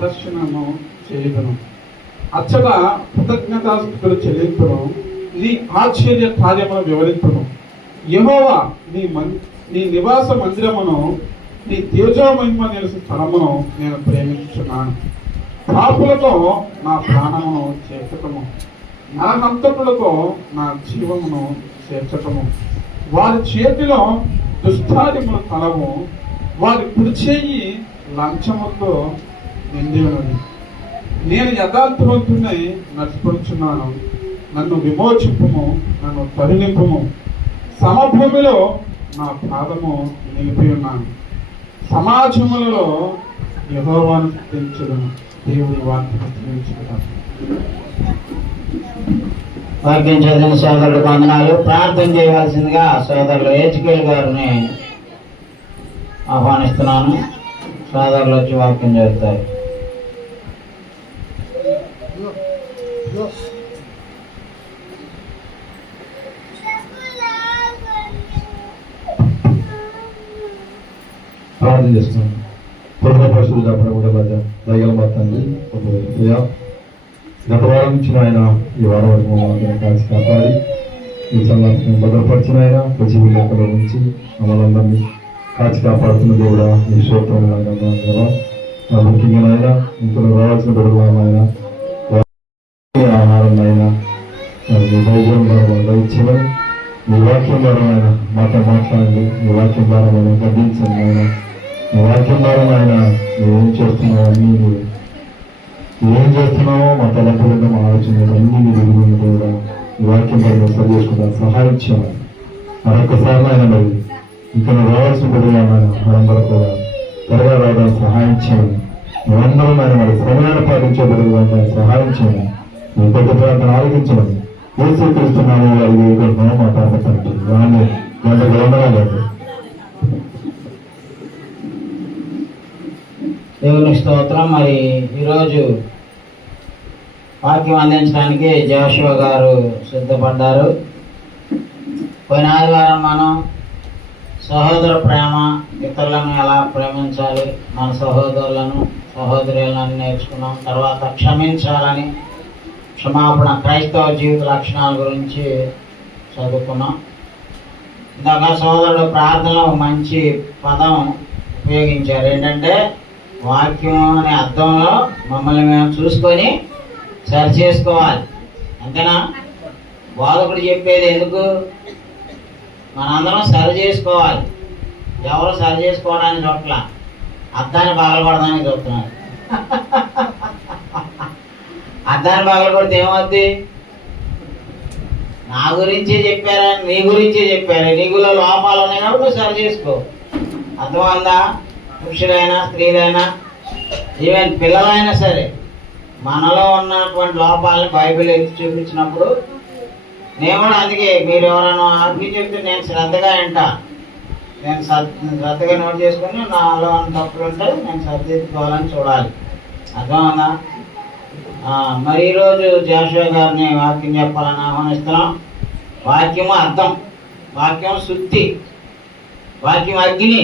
ప్రదర్శనను చేయగలను. అచ్చగా కృతజ్ఞతాస్తుతులు చెల్లింపును, నీ ఆశ్చర్య కార్యమును వివరింపును. యెహోవా నీ నివాస మందిరమును, నీ తేజోమహిమ నిలిసి స్థలమును నేను ప్రేమించుచున్నాను. పాపులతో నా ప్రాణమును చేర్చటము, నరహంతకులతో నా జీవమును చేర్చటము. వారి చేతిలో దుష్టార్యములు కలవు, వారి కుడి చేయి లంచములతో నిండి ఉన్నది. నేను యథార్థవంతునై నడుచుకొనుచున్నాను. నన్ను విమోచింపుము, నన్ను తరులింపుము. సమభూమిలో నా పాదము నిలిపి ఉన్నాను. సమాజములలో యెహోవాను స్తుతించుదును. దేవుని వాక్యం. వాక్యం చదివిన సోదరులకు వందనాలు. ప్రార్థన చేయవలసిందిగా సోదరులు హెచ్కేల్ గారిని ఆహ్వానిస్తున్నాను. సోదరులు వచ్చి వాక్యం చదువుతారు. ప్రార్థన చేస్తున్నాను. పూర్వపరుషులుగా ప్రభుత్వ దయగల మా తండ్రి గత వారం నుంచి ఆయన ఈ వారం వరకు కాల్చి కాపాడి ఈ సంఘటన భద్రపరిచిన ఆయన ప్రతి విలేకరుల నుంచి మమ్మల్ని కాచి కాపాడుతున్న దేవుడా ఈ స్తోత్రం కదా. ముఖ్యంగా ఆయన ఇంట్లో రావాల్సిన గొడవ ఆయన ఆహారం అయినా దైవం ద్వారా ఇచ్చేవారు. మీ వాక్యం ద్వారా ఆయన మాతో మాట్లాడండి. మీ వాక్యం ద్వారా మనం గర్దించండి ఆయన. మీ వాక్యం ద్వారా ఆయన మేము ఏం చేస్తున్నావు అన్నీ ఏం చేస్తున్నామో మా తలపులను మా ఆలోచన అన్ని మీరు కూడా ఈ వాక్యం ద్వారా సరి చేసుకుంటాను. సహాయం చేయాలి. మరొకసారి ఆయన మరి ఇంకా రావాల్సిన కూడా మనందరూ కూడా త్వరగా రావడానికి సహాయం చేయాలి. మేమందరం ఆయన మరి సమయాన్ని పాటించబడుతుంది సహాయం చేయాలి. మీ పెద్ద ప్రాంతాన్ని ఆలోచించమని ఏసుక్రీస్తున్నాము. 5 మా తాపత్రండి దాన్ని గంట గౌరవాలండి. దేవుని స్తోత్రం. మరి ఈరోజు వాక్యం అందించడానికి జోషువా గారు సిద్ధపడ్డారు. పోయిన ఆదివారం మనం సహోదర ప్రేమ, ఇతరులను ఎలా ప్రేమించాలి, మన సహోదరులను సహోదరులను నేర్చుకున్నాం. తర్వాత క్షమించాలని, క్షమాపణ, క్రైస్తవ జీవిత లక్షణాల గురించి చదువుకున్నాం. ఇందాక సోదరుడు ప్రార్థనలో మంచి పదం ఉపయోగించారు. ఏంటంటే వాక్యం అనే అర్థంలో మమ్మల్ని మేము చూసుకొని సరి చేసుకోవాలి. అంతేనా? బోధకుడు చెప్పేది ఎందుకు? మనందరం సరి చేసుకోవాలి. ఎవరు సరి చేసుకోవడానికి చూడట్ల, అద్దాన్ని పగలగొడడానికి చూస్తున్నారు. అద్దాన్ని పగలగొడితే ఏమవుద్ది? నా గురించే చెప్పారని, నీ గురించే చెప్పారు, నీకులో లోపాలు ఉన్నాయి కాబట్టి నువ్వు సరి చేసుకో. అర్థమైందా? పురుషులైనా స్త్రీలైనా ఈవెన్ పిల్లలైనా సరే మనలో ఉన్నటువంటి లోపాలను బైబిల్ ఎత్తి చూపించినప్పుడు నేను కూడా అందుకే మీరు ఎవరైనా ఆజ్ఞ చెప్తే నేను శ్రద్ధగా వింటా. నేను శ్రద్ధగా నోట్ చేసుకుని నాలో ఉన్న తప్పులు ఉంటే నేను సరిదిద్దుకోవాలని చూడాలి. అర్థమైందా? మరి ఈరోజు జోషువా గారిని వాక్యం చెప్పాలని ఆహ్వానిస్తున్నాం. వాక్యము అర్థం, వాక్యం శుద్ధి, వాక్యం అగ్ని.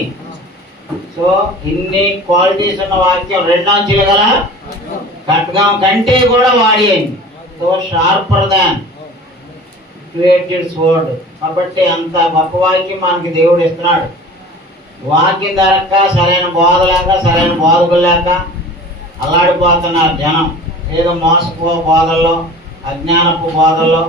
సో ఇన్ని క్వాలిటీస్ ఉన్న వాక్యం 2 అంచులు గల ఖడ్గం కంటే కూడా వాడి అయింది. సో షార్పర్ దాన్ క్రియేటెడ్ స్వర్డ్. కాబట్టి అంత గొప్ప వాక్యం మనకి దేవుడు ఇస్తున్నాడు. వాక్యం దొరక్క, సరైన బోధ లేక, సరైన బోధకులు లేక అల్లాడిపోతున్నారు జనం. ఏదో మోసపో బోధల్లో, అజ్ఞానపు బోధల్లో,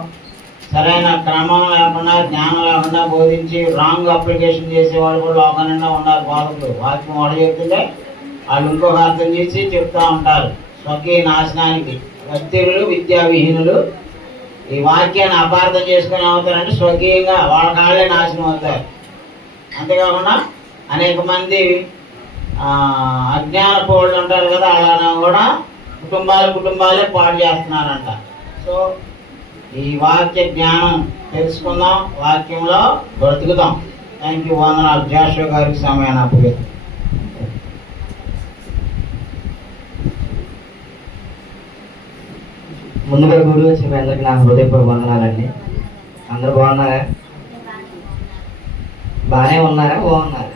సరైన క్రమం లేకుండా, జ్ఞానం లేకుండా బోధించి రాంగ్ అప్లికేషన్ చేసేవాళ్ళు కూడా లోకం నిండా ఉన్నారు బోధకులు. వాక్యం వాడు చెప్తుంటే వాళ్ళు ఇంకొక అర్థం చేసి చెప్తూ ఉంటారు. స్వకీయ నాశనానికి వ్యక్తులు, విద్యావిహీనులు ఈ వాక్యాన్ని అపార్థం చేసుకుని అవుతారంటే స్వకీయంగా వాళ్ళ కాళ్ళే నాశనం అవుతారు. అంతేకాకుండా అనేక మంది అజ్ఞానపు వాళ్ళు ఉంటారు కదా, అలానే కూడా కుటుంబాలే పాడు చేస్తున్నారంట. సో ఈ వాక్య జ్ఞానం తెలుసుకుందాం, వాక్యంలో బ్రతుకుదాం. Thank you. వందనాలు. జోషువా గారికి సమయాన్ని అప్పగిస్తాం. ముందుగా గుడి వచ్చి మీ అందరికి నా హృదయపూర్వక వందనాలండి. అందరు బాగున్నారా? బాగానే ఉన్నారా? బాగున్నారా?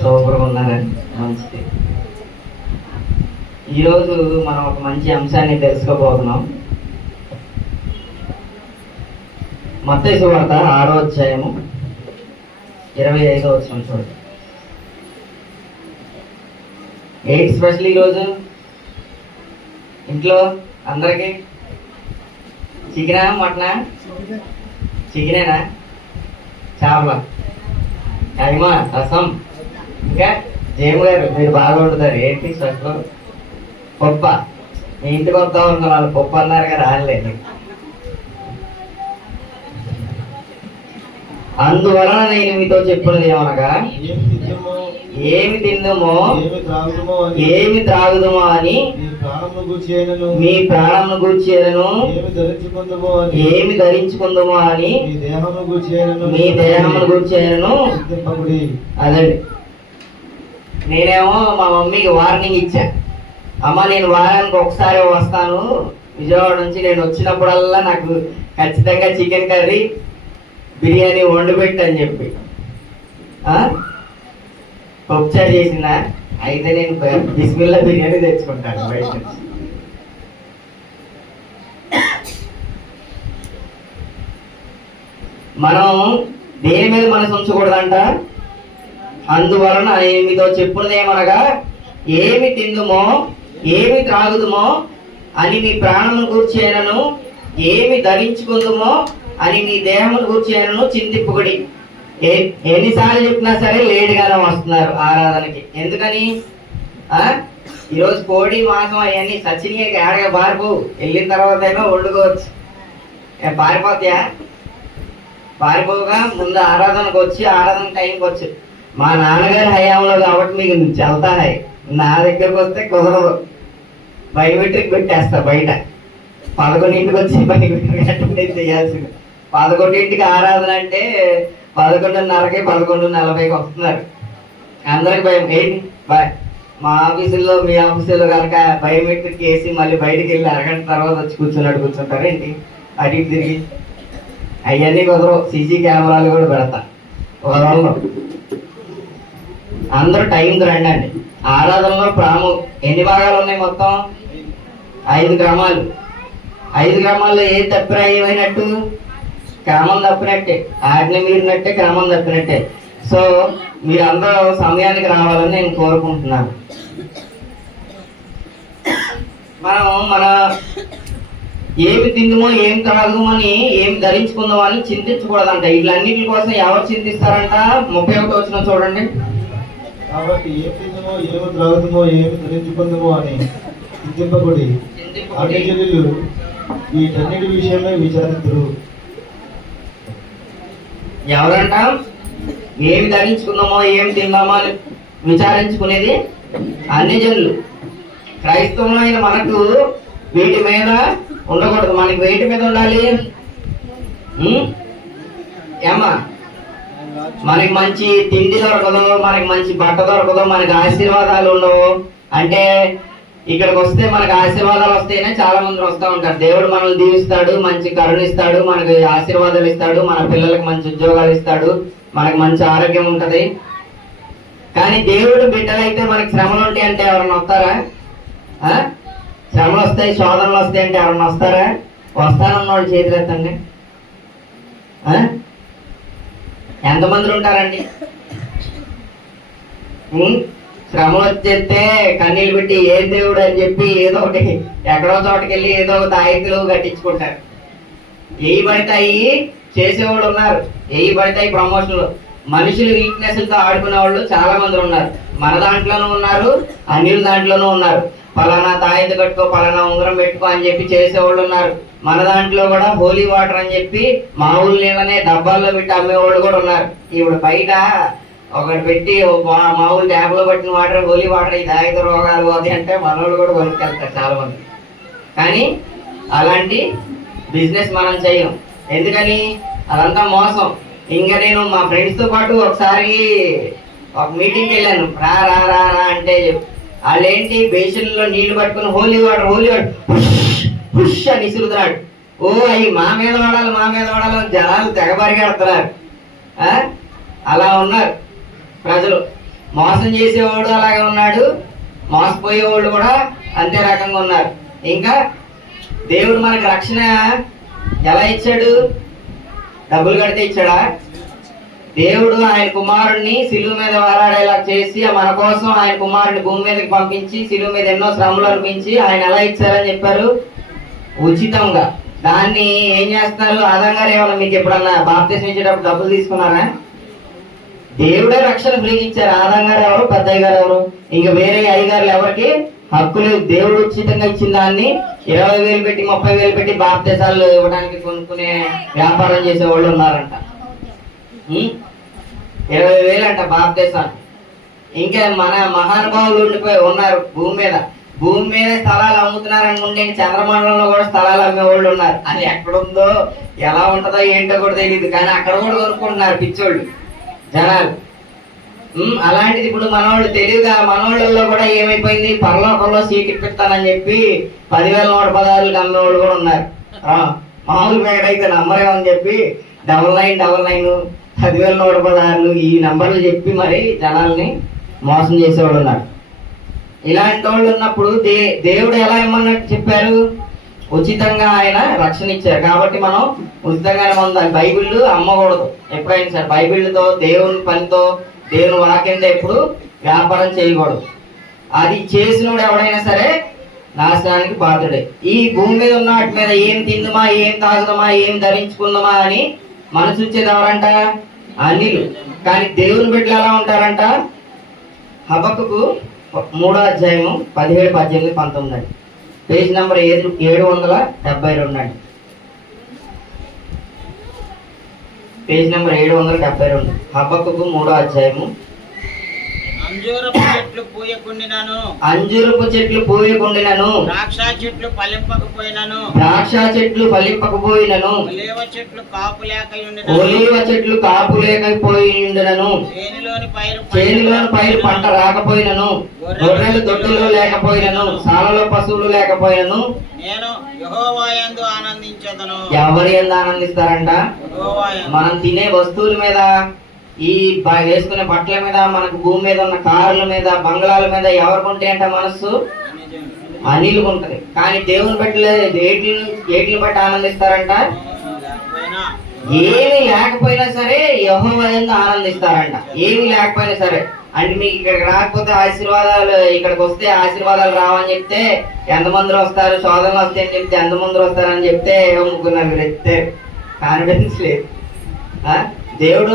సూపర్గా ఉన్నారా? మంచిది. ఈరోజు మనం ఒక మంచి అంశాన్ని తెలుసుకోబోతున్నాం. మత్తయి సువార్త 6వ అధ్యాయము 25వ వచనం చూడండి. ఏంటి స్పెషల్ ఈరోజు ఇంట్లో అందరికి? చికెనా మటనా? చికెనేనా? చేపల కైమా రసం, ఇంకా జేము గారు మీరు బాగా వండుతారు. ఏంటి స్పెషల్? పప్ప. మీ ఇంటికి వద్దాం అనుకున్నాను, పప్పు అన్నారు కదా, రాలేదు. అందువలన నేను మీతో చెప్పినది ఏమనగా, ఏమి తిందుమో ఏమి త్రాగుదుమో అని మీ ప్రాణమును గూర్చేయను, ఏమి ధరించుకుందుమో అని మీ దేహమును గూర్చేయను. అదండి, నేనేమో మా మమ్మీకి వార్నింగ్ ఇచ్చా, అమ్మ నేను వారానికి ఒకసారి వస్తాను విజయవాడ నుంచి, నేను వచ్చినప్పుడల్లా నాకు ఖచ్చితంగా చికెన్ కర్రీ బిర్యానీ వండి పెట్టని చెప్పి. పప్పుచారు చేసిందా? అయితే నేను బిస్మిల్లా బిర్యానీ తెచ్చుకుంటాను బయట నుంచి. మనం దేని మీద మనసు ఉంచకూడదంట. అందువలన నేను మీతో చెప్పున్నది ఏమనగా, ఏమి తిందుమో ఏమి త్రాగుదుమో అని మీ ప్రాణమును గూర్చేయనను, ఏమి ధరించుకుందుమో అని మీ దేహమును గూర్చేయనను చింతింపుకుడి. ఎన్నిసార్లు చెప్పినా సరే లేటుగానే వస్తున్నారు ఆరాధనకి. ఎందుకని? ఈరోజు కోడి మాసం అవన్నీ సచినిగా ఏడగా పారిపోవు, వెళ్ళిన తర్వాత ఏమో వండుకోవచ్చు. పారిపోతాయా? పారిపోగా ముందు ఆరాధనకు వచ్చి ఆరాధన టైంకి వచ్చి. మా నాన్నగారి హయాంలో కాబట్టి మీకు చల్తా హై, నా దగ్గరకు వస్తే కుదరదు. బయోమెట్రిక్ పెట్టేస్తా బయట. 11ంటికి వచ్చి బయోమెట్రిక్ అటెండ్ చేయాల్సింది. 11ంటికి ఆరాధన అంటే 11:30కి 11:40కి వస్తున్నారు. అందరికి భయం. ఏంటి మా ఆఫీసుల్లో మీ ఆఫీసులో కనుక బయోమెట్రిక్ వేసి మళ్ళీ బయటికి వెళ్ళి అరగంట తర్వాత వచ్చి కూర్చుంటారు ఏంటి? అటు ఇటు తిరిగి అవన్నీ కుదరవు. సీసీ కెమెరాలు కూడా పెడతా కుదరలో. అందరూ టైంకి రండి అండి. ఆరాధనలో ఎన్ని భాగాలు ఉన్నాయి? మొత్తం 5 క్రమాలు. 5 క్రమాల్లో ఏది తప్పినా ఏమైనట్టు? క్రమం తప్పినట్టే, ఆజ్ఞ మీరినట్టే, క్రమం తప్పినట్టే. సో మీరందరూ సమయానికి రావాలని నేను కోరుకుంటున్నాను. మన ఏమి తిందుమో ఏమి త్రాగుమో అని ఏమి ధరించుకుందామో అని చింతించకూడదంట. వీళ్ళన్నిటి కోసం ఎవరు చింతిస్తారంట? 31వ వచనం చూడండి. కాబట్టి ఏమి తిందుమో ఏమి త్రాగుదుమో ఏమి ధరించుకుందుమో అని చింతింపకుడి. అన్యజనులు వీటన్నిటి విషయమే విచారించురు. ఎవరంట ఏమి ధరించుకుందామో ఏమి తిందామో అని విచారించుకునేది? అన్యజనులు. క్రైస్తవులైన మనకు వీటి మీద ఉండకూడదు. మనకి వేటి మీద ఉండాలి? ఏమా మనకి మంచి తిండి దొరకదు, మనకి మంచి బట్ట దొరకదు, మనకి ఆశీర్వాదాలు ఉండవు. అంటే ఇక్కడికి వస్తే మనకి ఆశీర్వాదాలు వస్తేనే చాలా మంది వస్తూ ఉంటారు. దేవుడు మనల్ని దీవిస్తాడు, మంచి కరుణిస్తాడు, మనకి ఆశీర్వాదాలు ఇస్తాడు, మన పిల్లలకు మంచి ఉద్యోగాలు ఇస్తాడు, మనకి మంచి ఆరోగ్యం ఉంటది. కానీ దేవుడు బిడ్డలైతే మనకి శ్రమలు ఉంటాయి అంటే ఎవరన్నా వస్తారా? శ్రమలు వస్తాయి, శోధనలు వస్తాయి అంటే ఎవరన్నా వస్తారా? వస్తానన్నవాళ్ళు చేతులు ఎత్తండి. ఎంతమంది ఉంటారండి? శ్రమలు వచ్చేస్తే కన్నీళ్ళు పెట్టి ఏం దేవుడు అని చెప్పి ఏదో ఒకటి ఎక్కడో చోటకి వెళ్ళి ఏదో ఒక తాయితులు కట్టించుకుంటారు. ఏవి పడతాయి చేసేవాళ్ళు ఉన్నారు, ఏవి పడతాయి ప్రమోషన్లు. మనుషులు వీక్నెస్లతో ఆడుకునే వాళ్ళు చాలా మంది ఉన్నారు. మన దాంట్లోనూ ఉన్నారు, అన్యుల దాంట్లోనూ ఉన్నారు. పలానా తాయితు కట్టుకో, పలానా ఉంగరం పెట్టుకో అని చెప్పి చేసేవాళ్ళు ఉన్నారు. మన దాంట్లో కూడా హోలీ వాటర్ అని చెప్పి మామూలు నీళ్ళనే డబ్బాల్లో పెట్టి అమ్మేవాళ్ళు కూడా ఉన్నారు. ఇప్పుడు బయట ఒకటి పెట్టి మామూలు ట్యాబ్లో పట్టిన వాటర్ హోలీ వాటర్ ఇది తాగితే రోగాలు అది అంటే మనోళ్ళు కూడా కొనుక్కెళ్తారు చాలా మంది. కానీ అలాంటి బిజినెస్ మనం చెయ్యం. ఎందుకని? అదంతా మోసం. ఇంకా నేను మా ఫ్రెండ్స్తో పాటు ఒకసారి ఒక మీటింగ్కి వెళ్ళాను. రా రా రా రా అంటే వాళ్ళేంటి బేసిన్లో నీళ్లు పట్టుకుని హోలీ వాటర్ పుష్ అని ఇసురుతున్నాడు. ఓ అవి మా మీద వాడాలి జనాలు తెగబరిగెడుతున్నారు. అలా ఉన్నారు ప్రజలు. మోసం చేసేవాడు అలాగే ఉన్నాడు, మోసపోయేవాళ్ళు కూడా అంతే రకంగా ఉన్నారు. ఇంకా దేవుడు మనకు రక్షణ ఎలా ఇచ్చాడు? డబ్బులు కడితే ఇచ్చాడా? దేవుడు ఆయన కుమారుడిని సిలువ మీద వేలాడేలా చేసి మన కోసం ఆయన కుమారుడిని భూమి మీదకి పంపించి సిలువ మీద ఎన్నో శ్రమలు అనిపించి ఆయన ఎలా ఇచ్చారని చెప్పారు? ఉచితంగా. దాన్ని ఏం చేస్తున్నారు? ఆదాం గారు ఏమన్నా మీకు ఎప్పుడన్నా బాప్తిసం ఇచ్చేటప్పుడు డబ్బులు తీసుకున్నారా? దేవుడే రక్షణ ఫ్రీగా ఇచ్చారు. ఆదాం గారు ఎవరు? పెద్దయ్య గారు ఎవరు? ఇంకా వేరే అయ్యగారులు ఎవరికి హక్కు లేదు. దేవుడు ఉచితంగా ఇచ్చిన దాన్ని 20,000 పెట్టి 30,000 పెట్టి బాప్తిసాలు ఇవ్వడానికి కొనుక్కునే వ్యాపారం చేసే వాళ్ళు ఉన్నారంట. 20,000 అంట బాప్తిసాలు. ఇంకా మన మహానుభావులు ఉండిపోయి ఉన్నారు భూమి మీద స్థలాలు అమ్ముతున్నారు అనుకుంటే చంద్రమండలంలో కూడా స్థలాలు అమ్మే వాళ్ళు ఉన్నారు. అది ఎక్కడుందో ఎలా ఉంటుందో ఏంటో కూడా తెలియదు, కానీ అక్కడ కూడా కొనుక్కుంటున్నారు పిచ్చోళ్ళు జనాలు. అలాంటిది ఇప్పుడు మనవాళ్ళు తెలివిగా మనవాళ్ళలో కూడా ఏమైపోయింది? పరలోకంలో సీట్ ఇప్పిస్తానని చెప్పి 10,116 అమ్మేవాళ్ళు కూడా ఉన్నారు. మామూలు పేట అయితే నమ్మరేమని చెప్పి 9999 10,116 ఈ నంబర్లు చెప్పి మరి జనాల్ని మోసం చేసేవాళ్ళు ఉన్నారు. ఇలాంటి వాళ్ళు ఉన్నప్పుడు దేవుడు ఎలా ఇమ్మన్నట్టు చెప్పారు? ఉచితంగా ఆయన రక్షణ ఇచ్చారు. కాబట్టి మనం ఉచితంగానే పొందాలి. బైబిల్ అమ్మకూడదు ఎప్పుడైనా సరే. బైబిల్తో దేవుని పనితో దేవుని వాక్యంతో ఎప్పుడు వ్యాపారం చేయకూడదు. అది చేసినోడు ఎవడైనా సరే నాశనానికి బాధ్యుడే. ఈ భూమి మీద ఉన్న వాటి మీద ఏం తిందుమా, ఏం తాగుదామా, ఏం ధరించుకుందామా అని మనసు వచ్చేది ఎవరంట? అన్యులు. కానీ దేవుని బిడ్డలు ఎలా ఉంటారంట? హబక్కుకు 3వ అధ్యాయము 17, 18, 19 అండి. పేజ్ నెంబర్ 772 అండి. Page number 772. హబక్కుకు 3వ అధ్యాయము. అంజూరపు చెట్లు పూయకుండినను ద్రాక్ష చెట్లు ఫలింపకపోయినను ఒలీవ చెట్లు కాపు లేకపోయినను చేనులోని పైరు పంట రాకపోయినను గొర్రెలు దొడ్డులో లేకపోయినను సాలలో పశువులు లేకపోయినను నేను యెహోవా యందు ఆనందించెదను. ఎవరి యందు ఆనందిస్తారంట? మనం తినే వస్తువుల మీద, ఈ వేసుకునే బట్టల మీద, మనకు భూమి మీద ఉన్న కార్ల మీద, బంగ్లాల మీద ఎవరికి ఉంటాయంట మనస్సు? అనిలు ఉంటది. కానీ దేవుని బట్టి ఏటిని బట్టి ఆనందిస్తారంట? ఏమి లేకపోయినా సరే యెహోవా యందు ఆనందిస్తారంట. ఏమి లేకపోయినా సరే. అంటే మీకు ఇక్కడికి రాకపోతే ఆశీర్వాదాలు, ఇక్కడికి వస్తే ఆశీర్వాదాలు రావని చెప్తే ఎంతమంది వస్తారు, శోధనలు వస్తాయని చెప్తే ఎంతమంది వస్తారని చెప్తే ముగ్గురు ఎత్తే కాన్ఫిడెన్స్ లేదు. దేవుడు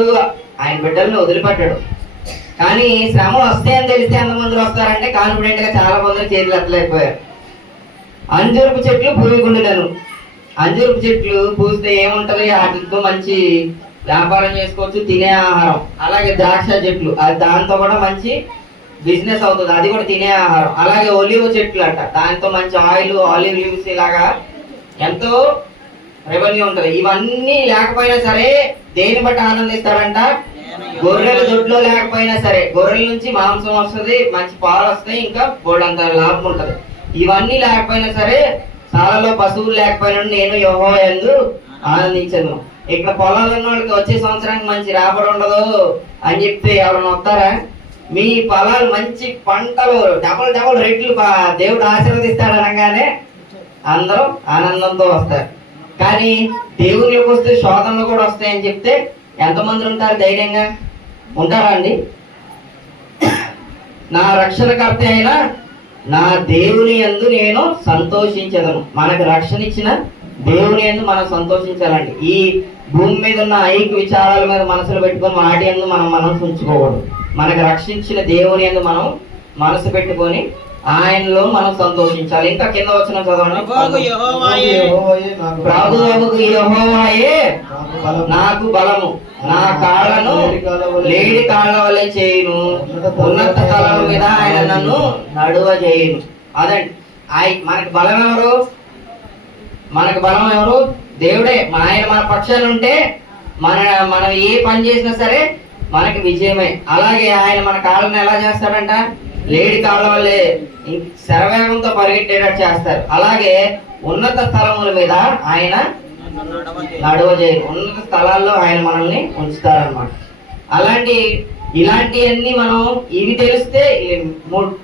ఆయన బిడ్డల్ని వదిలిపెట్టాడు. కానీ శ్రమ వస్తాయని తెలిస్తే ఎంతమంది వస్తారంటే కాన్ఫిడెంట్ గా చాలా మంది చేతులు ఎత్తలేకపోయారు. అంజూరపు చెట్లు పూయకుండినను. అంజూరపు చెట్లు పూస్తే ఏముంటది? వాటితో మంచి వ్యాపారం చేసుకోవచ్చు, తినే ఆహారం. అలాగే ద్రాక్ష చెట్లు, అది దాంతో కూడా మంచి బిజినెస్ అవుతుంది, అది కూడా తినే ఆహారం. అలాగే ఒలివ్ చెట్లు అంట, దాంతో మంచి ఆలివ్ లీవ్స్ ఇలాగా ఎంతో రెవెన్యూ ఉంటది. ఇవన్నీ లేకపోయినా సరే దేని బట్టి ఆనందిస్తారంట? గొర్రెల దొడ్లో లేకపోయినా సరే. గొర్రెల నుంచి మాంసం వస్తుంది, మంచి పాలు వస్తాయి, ఇంకా బోల్డంత లాభం ఉంటది. ఇవన్నీ లేకపోయినా సరే, సాలలో పశువులు లేకపోయినా నేను యెహోవా యందు ఆనందించను. ఇక్కడ పొలాలు ఉన్న వాళ్ళకి వచ్చే సంవత్సరానికి మంచి రాబడి ఉండదు అని చెప్తే ఎవరైనా వస్తారా? మీ పొలాలు మంచి పంటలు డబల్ రెట్లు దేవుడు ఆశీర్వదిస్తాడు అనగానే అందరూ ఆనందంతో వస్తారు. కానీ దేవుళ్ళకి వస్తే శోధనలు కూడా వస్తాయని చెప్తే ఎంతమంది ఉంటారు? ధైర్యంగా ఉంటారా అండి? నా రక్షణకర్త అయినా నా దేవుని యందు నేను సంతోషించదను. మనకు రక్షణ ఇచ్చిన దేవుని యందు మనం సంతోషించాలండి. ఈ భూమి మీద ఉన్న ఐక్య విచారాల మీద మనసులు పెట్టుకొని వాటి యందు మనం మనసు ఉంచుకోకూడదు. మనకు రక్షించిన దేవుని యందు మనం మనసు పెట్టుకొని ఆయనలో మనం సంతోషించాలి. ఇంకా కింద వచ్చిన చదవండి. ప్రభువు యెహోవాయే నాకు బలము, నా కాళ్ళను లేడి కాళ్ళ వలె చేయును, ఉన్నత స్థలం మీద ఆయన నన్ను నడువ చేయును. అదండి మనకు బలం ఎవరు? మనకు బలం ఎవరు? దేవుడే. ఆయన మన పక్షాన ఉంటే మనం ఏ పని చేసినా సరే మనకి విజయమే. అలాగే ఆయన మన కాళ్ళను ఎలా చేస్తాడంట? లేడి కాళ్ళ వల్లే శరవేగంతో పరిగెట్టేటట్టు చేస్తారు. అలాగే ఉన్నత స్థలముల మీద ఆయన నడువ చేయరు. ఉన్నత స్థలాల్లో ఆయన మనల్ని ఉంచుతారనమాట. అలాంటి ఇలాంటివన్నీ మనం ఇవి తెలిస్తే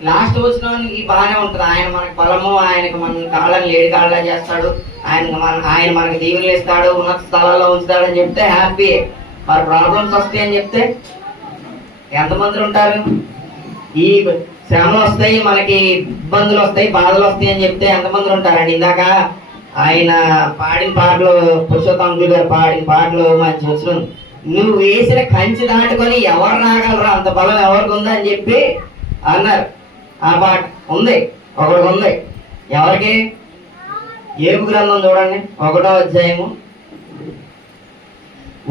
లాస్ట్ వచ్చినానికి బాగానే ఉంటుంది. ఆయన మనకి బలము, ఆయనకు మన కాళ్ళని లేడి కాళ్ళ చేస్తాడు, ఆయన మనకి దీవెనలు ఇస్తాడు, ఉన్నత స్థలాల్లో ఉంచుతాడు అని చెప్తే హ్యాపీ. మరి ప్రాబ్లమ్స్ వస్తాయని చెప్తే ఎంతమంది ఉంటారు? ఈ శ్రమలు వస్తాయి, మనకి ఇబ్బందులు వస్తాయి, బాధలు వస్తాయి అని చెప్తే ఎంతమంది ఉంటారండి? ఇందాక ఆయన పాడిన పాటలు, పురుషోత్తములు గారు పాడిన పాటలు మంచి వచ్చిన, నువ్వు వేసిన కంచి దాటుకొని ఎవరు రాగలరా, అంత బలం ఎవరికి ఉందని చెప్పి అన్నారు. ఆ పాట ఉంది, ఒకటి ఉంది. ఎవరికి? ఏబు గ్రంథం చూడండి, 1వ అధ్యాయము.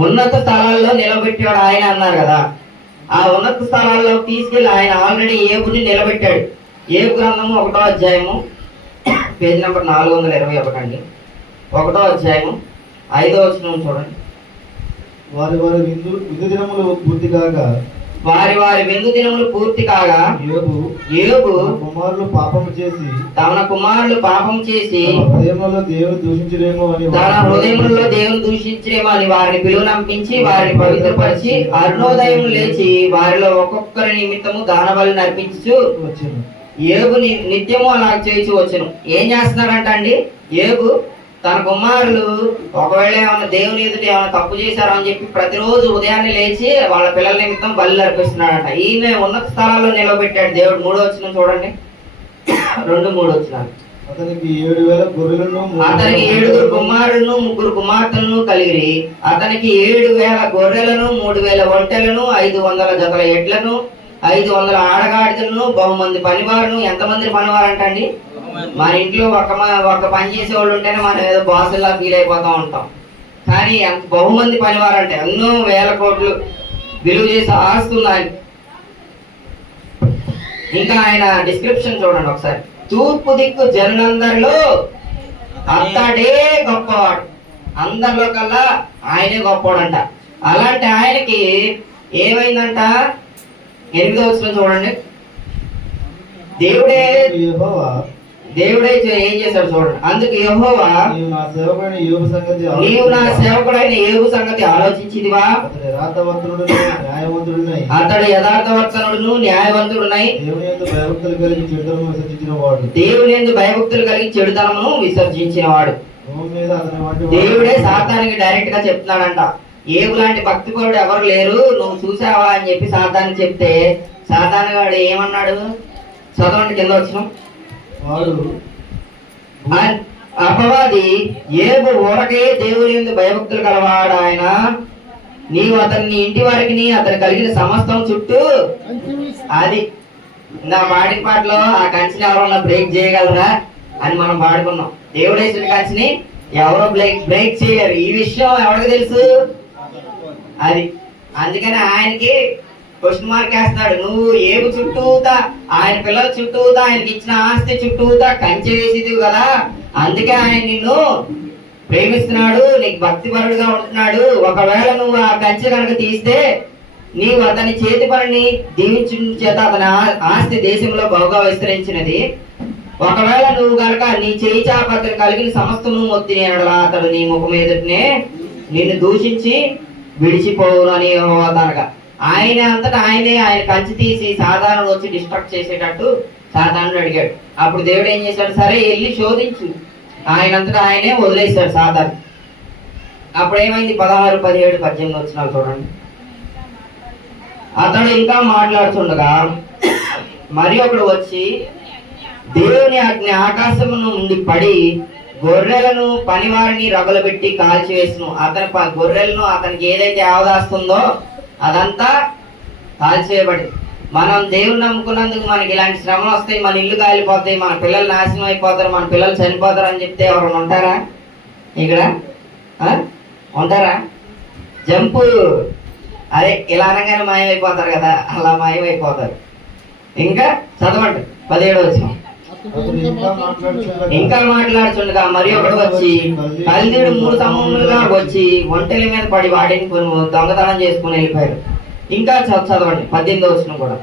ఉన్నత స్థలాల్లో నిలబెట్టాడు ఆయన అన్నారు కదా. ఆ ఉన్నత స్థలాల్లో తీసుకెళ్లి ఆయన ఆల్రెడీ ఏబుని నిలబెట్టాడు. ఏబు గ్రంథము 1వ అధ్యాయము, పేజ్ నెంబర్ 421 అండి. 1వ అధ్యాయము 5వ వచనం చూడండి. వారి వారి విందు దినములు పూర్తి కాగా వారి విందు దినములు పూర్తి కాగా యోబు కుమారులు పాపం చేసి తన కుమారులు పాపం చేసి హృదయంలో దేవుని దూషించలేమో అని వారిని పిలువనంపించి వారిని పవిత్రపరిచి అరుణోదయం లేచి వారిలో ఒక్కొక్కరి నిమిత్తము దానబలి నర్పించు వచ్చాను. యోబు నిత్యము అలా చేసి వచ్చును. ఏం చేస్తున్నాడంట అండి? యోబు తన కుమారులు ఒకవేళ ఏమైనా దేవుని ఎదుట ఏమైనా తప్పు చేశారో అని చెప్పి ప్రతిరోజు ఉదయాన్నే లేచి వాళ్ళ పిల్లల నిమిత్తం బలి అర్పిస్తున్నాడంట. ఈయన ఉన్నత స్థలాల్లో నిలబెట్టాడు దేవుడు. 3వ వచనం చూడండి, 2-3 వచనాలు. అతనికి 7,000 గొర్రెలను, అతనికి 7 కుమారులను 3 కుమార్తెలను కలిగి అతనికి 7,000 గొర్రెలను, 3,000 ఒంటెలను, 500 జతల ఎడ్లను, 500 ఆడగాడిదలను, బహుమంది పనివారును. ఎంతమంది పనివారు అంటండి? మన ఇంట్లో ఒక పని చేసే వాళ్ళు ఉంటేనే మనం ఏదో బాసుల్లా ఫీల్ అయిపోతూ ఉంటాం. కానీ ఎంత బహుమంది పనివారు అంటే ఎన్నో వేల కోట్లు విలువ చేసి ఆస్తుంది ఆయన. ఇంకా ఆయన డిస్క్రిప్షన్ చూడండి ఒకసారి. తూర్పు దిక్కు జనులందరిలో అతడే గొప్పవాడు, అందరిలో కల్లా ఆయనే గొప్పవాడంట. అలాంటి ఆయనకి ఏమైందంట? 8వ వచనం చూడండి. దేవుడే ఏం చేశాడు చూడండి. అందుకు యెహోవా, నీవు నా సేవకుడైన యోబు సంగతి ఆలోచించిదివా? అతడు యథార్థవర్తనుడును న్యాయవంతుడునై దేవుని యందు భయభక్తులు కలిగి చెడుతనమును విసర్జించిన వాడు. దేవుడే సాతానికి డైరెక్ట్ గా చెప్తున్నాడంట, ఏబు లాంటి భక్తిపరుడు ఎవరు లేరు, నువ్వు చూసావా అని చెప్పి సాతానికి చెప్తే సాతాను వాడు ఏమన్నాడు? చదవండి కింద వచ్చిన. అపవాది, ఏబు ఊరకే దేవుని యందు భయభక్తులు కలవాడు ఆయన, నీవు అతన్ని ఇంటి వారికి అతను కలిగిన సమస్తం చుట్టూ. అది నా పాడిన పాటలో ఆ కంచిని ఎవరన్నా బ్రేక్ చేయగలరా అని మనం పాడుకున్నాం. దేవుడేసిన కంచిని ఎవరో బ్రేక్ చేయలేరు. ఈ విషయం ఎవరికి తెలుసు? అది అందుకని ఆయనకి క్వశ్చన్ మార్క్ వేస్తున్నాడు. నువ్వు ఏబు చుట్టూతా, ఆయన పిల్లల చుట్టూతా, ఆయనకి ఇచ్చిన ఆస్తి చుట్టూతా కంచె వేసేది కదా, అందుకే ఆయన నిన్ను ప్రేమిస్తున్నాడు, నీకు భక్తిపరుడుగా ఉంటున్నాడు. ఒకవేళ నువ్వు ఆ కంచె కనుక తీస్తే నీవు అతని చేతి పనిని దీవించిన చేత అతని ఆస్తి దేశంలో బహుగా విస్తరించినది. ఒకవేళ నువ్వు కనుక నీ చేయి చాపత్రం కలిగిన సమస్తము మొత్తిని అనడా అతడు నీ ముఖం ఎదుటనే నిన్ను దూషించి విడిచిపోవును అని అనగా ఆయన అంతటా ఆయన కంచి తీసి సాధారణ వచ్చి డిస్ట్రక్ట్ చేసేటట్టు సాధారణ అడిగాడు. అప్పుడు దేవుడు ఏం చేశాడు? సరే వెళ్ళి శోధించు. ఆయన అంతటా ఆయనే వదిలేశాడు సాధారణ. అప్పుడు ఏమైంది? 16, 17, 18 వచనాలు చూడండి. అతడు ఇంకా మాట్లాడుతుండగా మరి ఒకడు వచ్చి దేవుని అగ్ని ఆకాశము నుండి పడి గొర్రెలను పనివారిని రగులబెట్టి కాల్చివేసును. అతని గొర్రెలను అతనికి ఏదైతే ఆవదాస్తుందో అదంతా కాల్చివేయబడి. మనం దేవుని నమ్ముకున్నందుకు మనకి ఇలాంటి శ్రమలు వస్తాయి, మన ఇల్లు కాలిపోతాయి, మన పిల్లలు నాశనం అయిపోతారు, మన పిల్లలు చనిపోతారు అని చెప్తే ఎవరైనా ఉంటారా? ఇక్కడ ఉంటారా? జంపు అదే ఇలా అనగానే మాయమైపోతారు కదా, అలా మాయమైపోతారు. ఇంకా చదవండి 17వ వచనం. ఇంకా మాట్లాడుతుండగా మరి ఒకడు వచ్చి కల్దీయుడు 3 సమూహాలుగా వచ్చి ఒంటెల మీద పడి వాటిని దొంగతనం చేసుకుని వెళ్ళిపోయారు. ఇంకా చదవండి 18వ వచనం కూడా.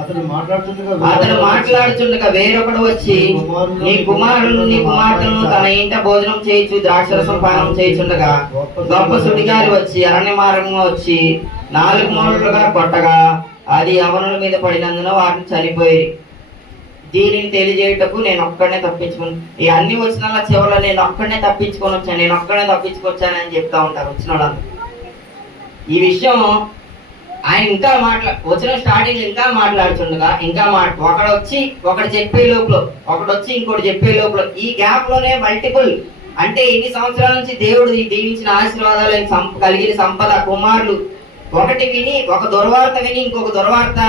అతను మాట్లాడుతుండగా వేరొకడు వచ్చి నీ కుమార్తెను తన ఇంట భోజనం చేయొచ్చు ద్రాక్షరసం పానం చేయుచుండగా గొప్ప సుడిగాలి వచ్చి అరణ్య మార్గంగా వచ్చి 4 మూలలుగా కొట్టగా అది యవనుల మీద పడినందున వాటిని చనిపోయి. దీనిని తెలియజేయటకు నేను ఒక్కడనే తప్పించుకుని, ఈ అన్ని వచ్చిన చివరిలో నేను ఒక్కడనే తప్పించుకొని వచ్చాను, నేను ఒక్కడనే తప్పించుకొచ్చాను అని చెప్తా ఉంటారు వచ్చిన వాళ్ళందరూ. ఈ విషయం ఆయన ఇంకా వచ్చిన స్టార్టింగ్ ఇంకా మాట్లాడుతుండగా ఒకడు చెప్పే లోపల ఒకడు వచ్చి ఇంకోటి చెప్పే లోపల ఈ గ్యాప్ లోనే మల్టిపుల్, అంటే ఇన్ని సంవత్సరాల నుంచి దేవుడు దీవించిన ఆశీర్వాదాలు కలిగిన సంపద కుమారులు ఒకటి విని ఒక దుర్వార్త విని ఇంకొక దుర్వార్త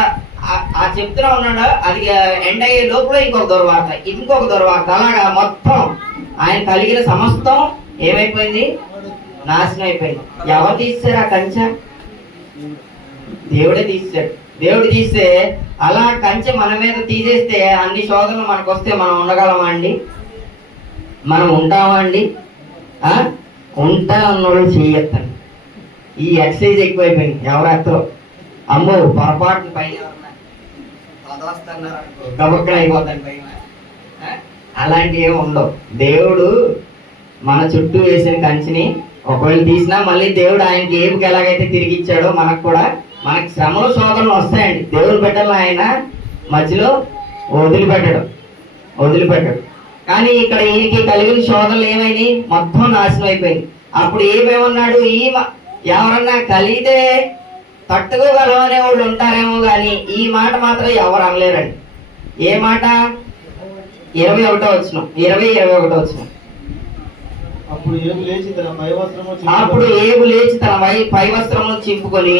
ఆ చెప్తున్నా ఉన్నాడు, అది ఎండ్ అయ్యే లోపల ఇంకొక దుర్వార్త అలాగా మొత్తం ఆయన కలిగిన సమస్తం ఏమైపోయింది, నాశనం అయిపోయింది. ఎవరు తీశారు ఆ కంచె? దేవుడే తీశాడు. దేవుడు తీస్తే అలా కంచె మన మీద తీసేస్తే అన్ని శోధనలు మనకు వస్తే మనం ఉండగలమా అండి? మనం ఉంటామా అండి? ఉంటా అన్నోళ్ళు చేయొద్దండి. ఈ ఎక్సైజ్ ఎక్కువైపోయింది. ఎవరు ఎత్తరు, అమ్మో పొరపాటు పైన గబక్కడ అయిపోతాను పైన. అలాంటివి ఏమి ఉండవు. దేవుడు మన చుట్టూ వేసిన కంచిని ఒకవేళ తీసినా మళ్ళీ దేవుడు ఆయనకి ఏపుకి ఎలాగైతే తిరిగి ఇచ్చాడో మనకు కూడా మనకి శ్రమలు శోధనలు వస్తాయండి. దేవుడు బిడ్డలు ఆయన మధ్యలో వదిలిపెట్టడు. కానీ ఇక్కడ ఈయనకి కలిగిన శోధనలు ఏమైనాయి, మొత్తం నాశనం అయిపోయింది. అప్పుడు ఏమేమన్నాడు, ఎవరన్నా కలిగితే తట్టుకోగలమనే వాళ్ళు ఉంటారేమో కానీ ఈ మాట మాత్రం ఎవరు అనలేరండి. ఏ మాట? 21వ వచనం. అప్పుడు ఏబు లేచి తన పై వస్త్రము చింపుకొని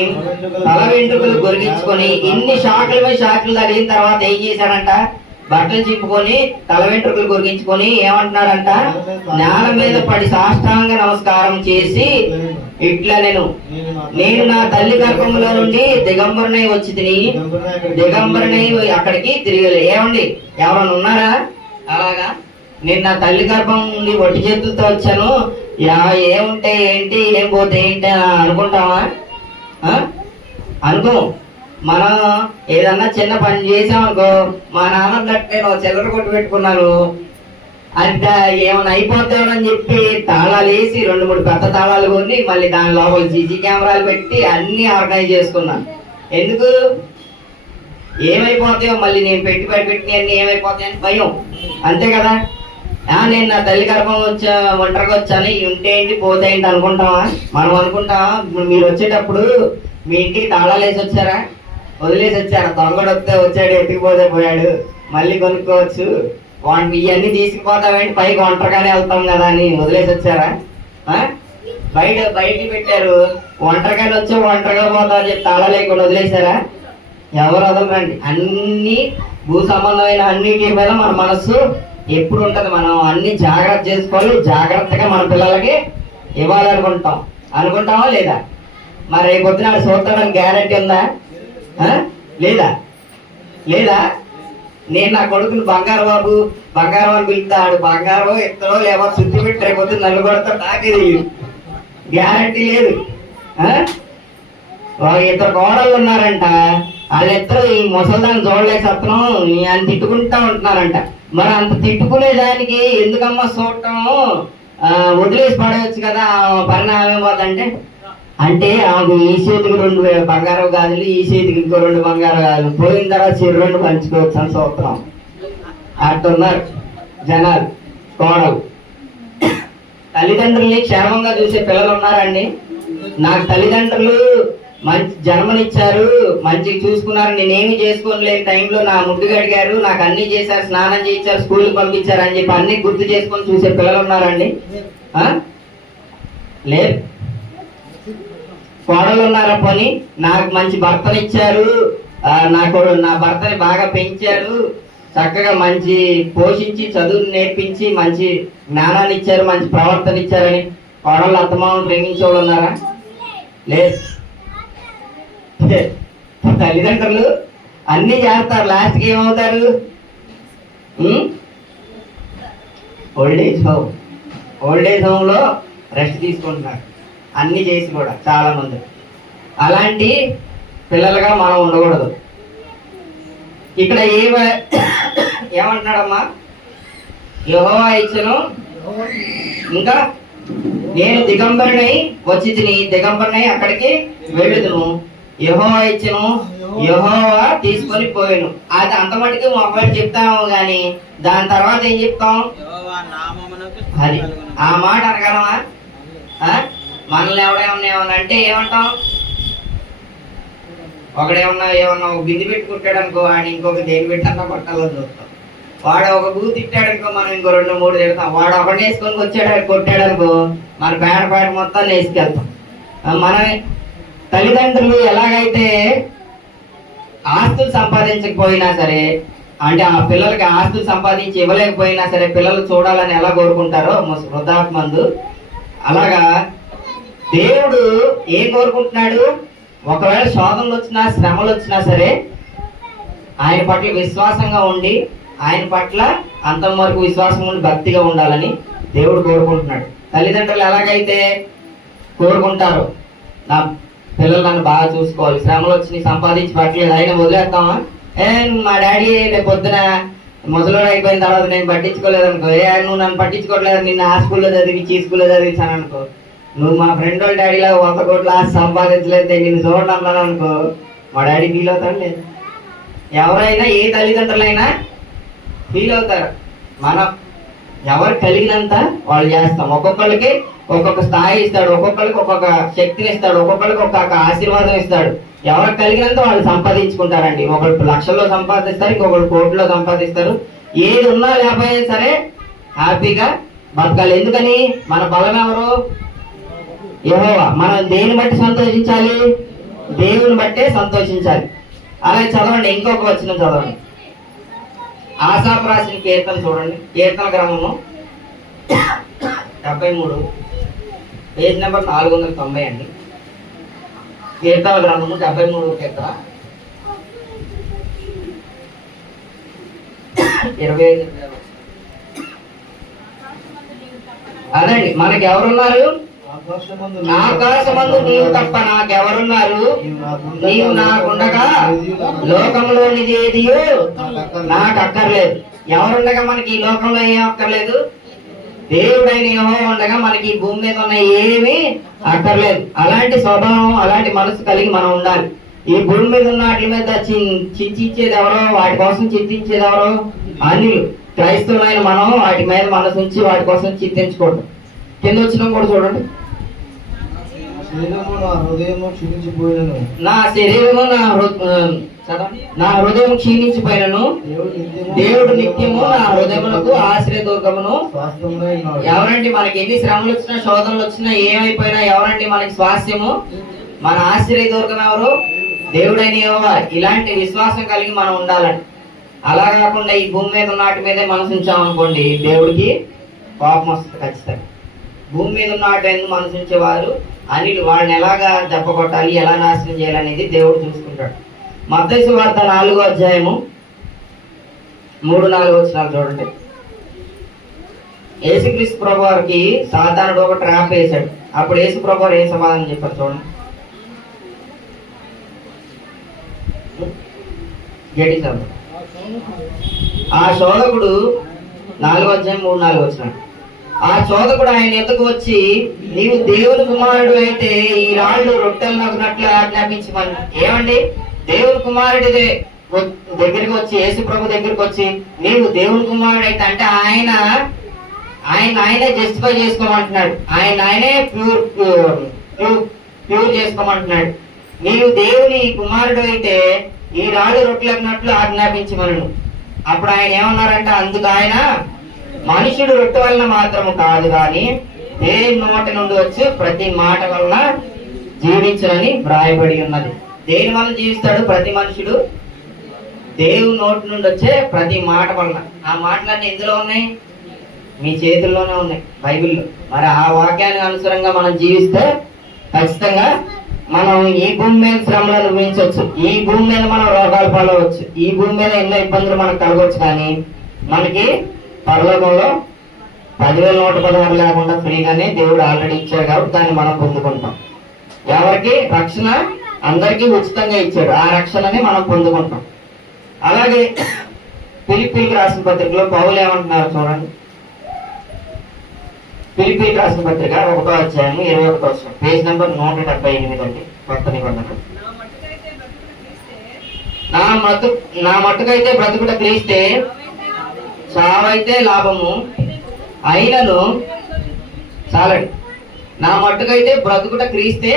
తల వెంట్రుకలు గొరిగించుకొని ఇన్ని షాకుల మీద షాకులు తగిలిన తర్వాత ఏం చేశాడంట, బట్టలు చింపుకొని తల వెంట్రుకలు గొరిగించుకొని ఏమంటున్నాడంట, నేల మీద పడి సాష్టాంగ నమస్కారం చేసి ఇట్లా నేను నా తల్లి గర్భంలో నుండి దిగంబరునై వచ్చి దిగంబరునై అక్కడికి తిరిగి. ఏమండి ఎవరన్నా ఉన్నారా అలాగా? నేను నా తల్లి గర్భం నుండి ఒట్టి చేతులతో వచ్చాను, ఏముంటే ఏంటి ఏం పోతే ఏంటి అని అనుకుంటామా? అనుకో. మనం ఏదన్నా చిన్న పని చేసామనుకో, మా నాన్న నేను చిల్లర కొట్టు పెట్టుకున్నాను అంటే ఏమైనా అయిపోతామని చెప్పి తాళాలు వేసి 2-3 పెద్ద తాళాలు కొని మళ్ళీ దాని లోపల సీసీ కెమెరాలు పెట్టి అన్ని ఆర్గనైజ్ చేసుకున్నాను. ఎందుకు? ఏమైపోతాయో మళ్ళీ నేను పెట్టి అన్ని ఏమైపోతాయని భయం, అంతే కదా? నేను నా తల్లి గర్భం ఒంటరిగా వచ్చాను, ఉంటే ఏంటి పోతే ఏంటి అనుకుంటామా? మనం అనుకుంటామా? మీరు వచ్చేటప్పుడు మీ ఇంటికి తాళాలు వేసి వచ్చారా, వదిలేసి వచ్చారా? దొంగడు వచ్చాడు ఎత్తికి పోతే పోయాడు, మళ్ళీ కొనుక్కోవచ్చు, ఇవన్నీ తీసుకుపోతామేంటి, పైకి ఒంటరిగానే వెళ్తాం కదా అని వదిలేసి వచ్చారా? బయటికి పెట్టారు, ఒంటరిగానే వచ్చా ఒంటరిగా పోతా అని చెప్పి తాళా లేకుండా వదిలేశారా? ఎవరు వదలరండి. అన్ని భూ సంబంధమైన అన్నిటి మీద మన మనస్సు ఎప్పుడు ఉంటది. మనం అన్ని జాగ్రత్త చేసుకోవాలి, జాగ్రత్తగా మన పిల్లలకి అనుకుంటామా లేదా? మరి రేపు పొద్దున చూస్తాడని గ్యారంటీ ఉందా? లేదా? నేను నా కొడుకుని బంగారు బాబు అని పిలుస్తాడు, బంగారో ఎత్తడో లేవో చుట్టి పెట్టి రేపు పొద్దున నన్ను కొడతాడు, నాకే తెలియదు, గ్యారంటీ లేదు. ఇద్దరు కోడళ్ళు ఉన్నారంట, వాళ్ళిద్దరు ఈ ముసలిదాన్ని చూడలేక సత్రం అని తిట్టుకుంటా ఉంటున్నారంట. మరి అంత తిట్టుకునేదానికి ఎందుకమ్మా చూడటం, వదిలేసి పడవచ్చు కదా, పరిణామం ఏమవుతుందంటే అంటే ఆమెకు ఈ చేతికి 2 బంగారు గాజులు, ఈ చేతికి ఇంకో 2 బంగారు గాజులు, పోయిన తర్వాత 2 పంచుకోవచ్చు అని చూస్తున్నాం. అట్టున్నారు జనాలు. కోడలు తల్లిదండ్రుల్ని క్షేమంగా చూసే పిల్లలు ఉన్నారండి. నాకు తల్లిదండ్రులు మంచి జన్మనిచ్చారు, మంచిగా చూసుకున్నారు, నేనేమి చేసుకోలేని టైంలో నా ముద్దు గడిగారు, నాకు అన్ని చేశారు, స్నానం చేయించారు, స్కూల్కి పంపించారు అని చెప్పి అన్ని గుర్తు చేసుకొని చూసే పిల్లలు ఉన్నారండి? లేదు. కోడలు ఉన్నారా? పోనీ నాకు మంచి భర్తనిచ్చారు, నా భర్తని బాగా పెంచారు, చక్కగా మంచి పోషించి చదువుని నేర్పించి మంచి జ్ఞానాన్ని ఇచ్చారు, మంచి ప్రవర్తన ఇచ్చారని కోడళ్ళు అత్తమామను ప్రేమించేవాళ్ళు ఉన్నారా? లేదు. తల్లిదండ్రులు అన్ని చేస్తారు, లాస్ట్కి ఏమవుతారు? ఓల్డేజ్ హోమ్లో రెస్ట్ తీసుకుంటున్నారు, అన్ని చేసి కూడా చాలా మంది. అలాంటి పిల్లలుగా మనం ఉండకూడదు. ఇక్కడ ఏమంటున్నాడమ్మా, యెహోవా ఇచ్చెను ఇంకా నేను దిగంబరినై వచ్చి తిని దిగంబరినై అక్కడికి వెళ్ళుదును, యెహోవా ఇచ్చెను, యెహోవా తీసుకొని పోయాను. అది అంత మటుకు మొబైల్ చెప్తాము గాని దాని తర్వాత ఏం చెప్తాం? అది ఆ మాట అనగలమా? మనల్ని ఏమన్నా అంటే ఏమంటాం? ఒకడేమన్నా ఒక బింది పెట్టి కుట్టాడు అనుకో, ఆయన ఇంకొక దేని పెట్టి అన్నా కొట్టాలని చూస్తాం. వాడు ఒక బూ తిట్టాడు అనుకో, మనం ఇంకో 2-3 తిడతాం. వాడు ఒకటి వేసుకొని వచ్చాడు కొట్టాడు అనుకో, మన పేట మొత్తాన్ని వేసుకెళ్తాం. మన తల్లిదండ్రులు ఎలాగైతే ఆస్తులు సంపాదించకపోయినా సరే, అంటే ఆ పిల్లలకి ఆస్తులు సంపాదించి ఇవ్వలేకపోయినా సరే పిల్లలు చూడాలని ఎలా కోరుకుంటారో వృద్ధాప్యమందు, అలాగా దేవుడు ఏం కోరుకుంటున్నాడు? ఒకవేళ శోధనలు వచ్చినా శ్రమలు వచ్చినా సరే ఆయన పట్ల విశ్వాసంగా ఉండి, ఆయన పట్ల అంతం వరకు విశ్వాసం ఉండి భక్తిగా ఉండాలని దేవుడు కోరుకుంటున్నాడు. తల్లిదండ్రులు ఎలాగైతే కోరుకుంటారో, నా పిల్లలు నన్ను బాగా చూసుకోవాలి, శ్రమలు వచ్చి సంపాదించి పట్టలేదు అయినా వదిలేస్తామా? మా డాడీ రేపు పొద్దున ముసలోడు అయిపోయిన తర్వాత నేను పట్టించుకోలేదు అనుకో, నువ్వు నన్ను పట్టించుకోవట్లేదు, నిన్ను ఆ స్కూల్లో చదివి ఈ స్కూల్లో చదివించాను అనుకో, నువ్వు మా ఫ్రెండ్ వాళ్ళ డాడీలా 100 కోట్ల ఆస్తి సంపాదించలేదు, నేను నిన్ను చూడండి అన్నాను అనుకో, మా డాడీ ఫీల్ అవుతాడు లేదు? ఎవరైనా ఏ తల్లిదండ్రులైనా ఫీల్ అవుతారు. మనం ఎవరు కలిగినంత వాళ్ళు చేస్తాం. ఒక్కొక్కరికి ఒక్కొక్క స్థాయి ఇస్తాడు, ఒక్కొక్కరికి ఒక్కొక్క శక్తిని ఇస్తాడు, ఒక్కొక్కరికి ఒక్కొక్క ఆశీర్వాదం ఇస్తాడు. ఎవరు కలిగినంత వాళ్ళు సంపాదించుకుంటారండి. ఒకళ్ళు లక్షల్లో సంపాదిస్తారు, ఇంకొకళ్ళు కోట్లలో సంపాదిస్తారు. ఏది ఉన్నా లేకపోయినా సరే హ్యాపీగా బతకాలి. ఎందుకని? మన బలం ఎవరు? యెహోవా. మనం దేని బట్టి సంతోషించాలి? దేవుని బట్టే సంతోషించాలి. అలాగే చదవండి, ఇంకొక వచనం చదవండి. ఆసాపు రాసిన కీర్తన చూడండి, కీర్తన గ్రంథము 73 పేజ్ నెంబర్ 490 అండి. కీర్తన గ్రంథము 73 కీర్తన 25. అదండి, మనకి ఎవరున్నారు? ఆకాశమందు నీవు తప్ప నాకెవరున్నారు? నీవు నాకుండగా లోకంలోనిది ఏదియో నాకు అక్కర్లేదు. ఎవరుండగా మనకి ఈ లోకంలో ఏం అక్కర్లేదు? దేవుడైన యెహోవా ఉండగా మనకి ఈ భూమి మీద ఉన్న ఏమీ అక్కర్లేదు. అలాంటి స్వభావం, అలాంటి మనసు కలిగి మనం ఉండాలి. ఈ భూమి మీద ఉన్న వాటి మీద చింతించేది ఎవరో, వాటి కోసం చింతించేది ఎవరో? అన్యులు. క్రైస్తవులైన మనం వాటి మీద మనసు ఉంచి వాటి కోసం చింతించకూడదు. కింద వచ్చిన కూడా చూడండి. నా శరీరము నా హృదయం క్షీణించిపోయినను దేవుడు నిత్యము నా హృదయములకు ఆశ్రయ దుర్గమును. ఎవరండి మనకి ఎన్ని శ్రమలు వచ్చినా శోధనలు వచ్చినా ఏమైపోయినా ఎవరండి మనకి స్వాస్థ్యము? మన ఆశ్రయ దుర్గం ఎవరు? దేవుడైన యెహోవా. ఇలాంటి విశ్వాసం కలిగి మనం ఉండాలండి. అలా కాకుండా ఈ భూమి మీద ఉన్న వాటి మీదే మనసు ఉంచామనుకోండి, దేవుడికి కోపం వస్తుంది ఖచ్చితంగా. భూమి మీద ఉన్న వాటి మనసు ఉంచేవారు అనిలు, వాళ్ళని ఎలాగా దెబ్బ కొట్టాలి, ఎలా నాశనం చేయాలనేది దేవుడు చూసుకుంటాడు. మత్తయి సువార్త 4వ అధ్యాయము 3-4 వచనాలు చూడండి. యేసుక్రీస్తు ప్రభు వారికి సాతానుడు ఒక ట్రాప్ వేశాడు. అప్పుడు యేసు ప్రభు వారు ఏం సమాధానం చెప్పారు చూడండి. ఆ శోధకుడు 4వ అధ్యాయం 3-4 వచనాలు. ఆ చోదకుడు ఆయన ఎద్దకు వచ్చి, నీవు దేవుని కుమారుడు అయితే ఈ రాళ్ళు రొట్టెలు నవ్వునట్లు ఆజ్ఞాపించమని. ఏమండి? దేవుని కుమారుడి దగ్గరికి వచ్చి, యేసు ప్రభు దగ్గరికి వచ్చి, నీవు దేవుని కుమారుడు అయితే అంటే ఆయనే జస్టిఫై చేసుకోమంటున్నాడు. ఆయనే ప్యూర్ చేసుకోమంటున్నాడు. నీవు దేవుని కుమారుడు అయితే ఈ రాళ్ళు రొట్టెలన్నట్లు ఆజ్ఞాపించమను. అప్పుడు ఆయన ఏమన్నారంటే, అందుకు ఆయన, మనుషుడు రొట్టె వలన మాత్రము కాదు గాని దేవుని నోటి నుండి వచ్చి ప్రతి మాట వలన జీవించని వ్రాయబడి ఉన్నది. దేని వలన జీవిస్తాడు ప్రతి మనుషుడు? దేవుని నోటి నుండి వచ్చే ప్రతి మాట వలన. ఆ మాటలన్నీ ఎందులో ఉన్నాయి? మీ చేతుల్లోనే ఉన్నాయి, బైబిల్లో. మరి ఆ వాక్యానికి అనుసారంగా మనం జీవిస్తే ఖచ్చితంగా మనం ఈ భూమి మీద శ్రమలు అనుభవించవచ్చు, ఈ భూమి మీద మనం రోగాలు పాలవచ్చు, ఈ భూమి మీద ఎన్నో ఇబ్బందులు మనకు కలగవచ్చు. కానీ మనకి పరలోకంలో 10,116 లేకుండా ఫ్రీగానే దేవుడు ఆల్రెడీ ఇచ్చాడు కాబట్టి దాన్ని మనం పొందుకుంటాం. ఎవరికి రక్షణ? అందరికీ ఉచితంగా ఇచ్చాడు. ఆ రక్షణని మనం పొందుకుంటాం. అలాగే ఫిలిప్పీయులకు రాసిన పత్రికలో పౌలు ఏమంటున్నారు చూడండి. ఫిలిప్పీ రాసిన పత్రిక 1వ అధ్యాయం 21వ వచనం, పేజ్ నెంబర్ 178 అండి, కొత్త నిబంధన. నా మట్టుకైతే బ్రతుకుట క్రీస్తే, చావైతే లాభము. అయినను చాలండి. నా మట్టుకైతే బ్రతుకుట క్రీస్తే.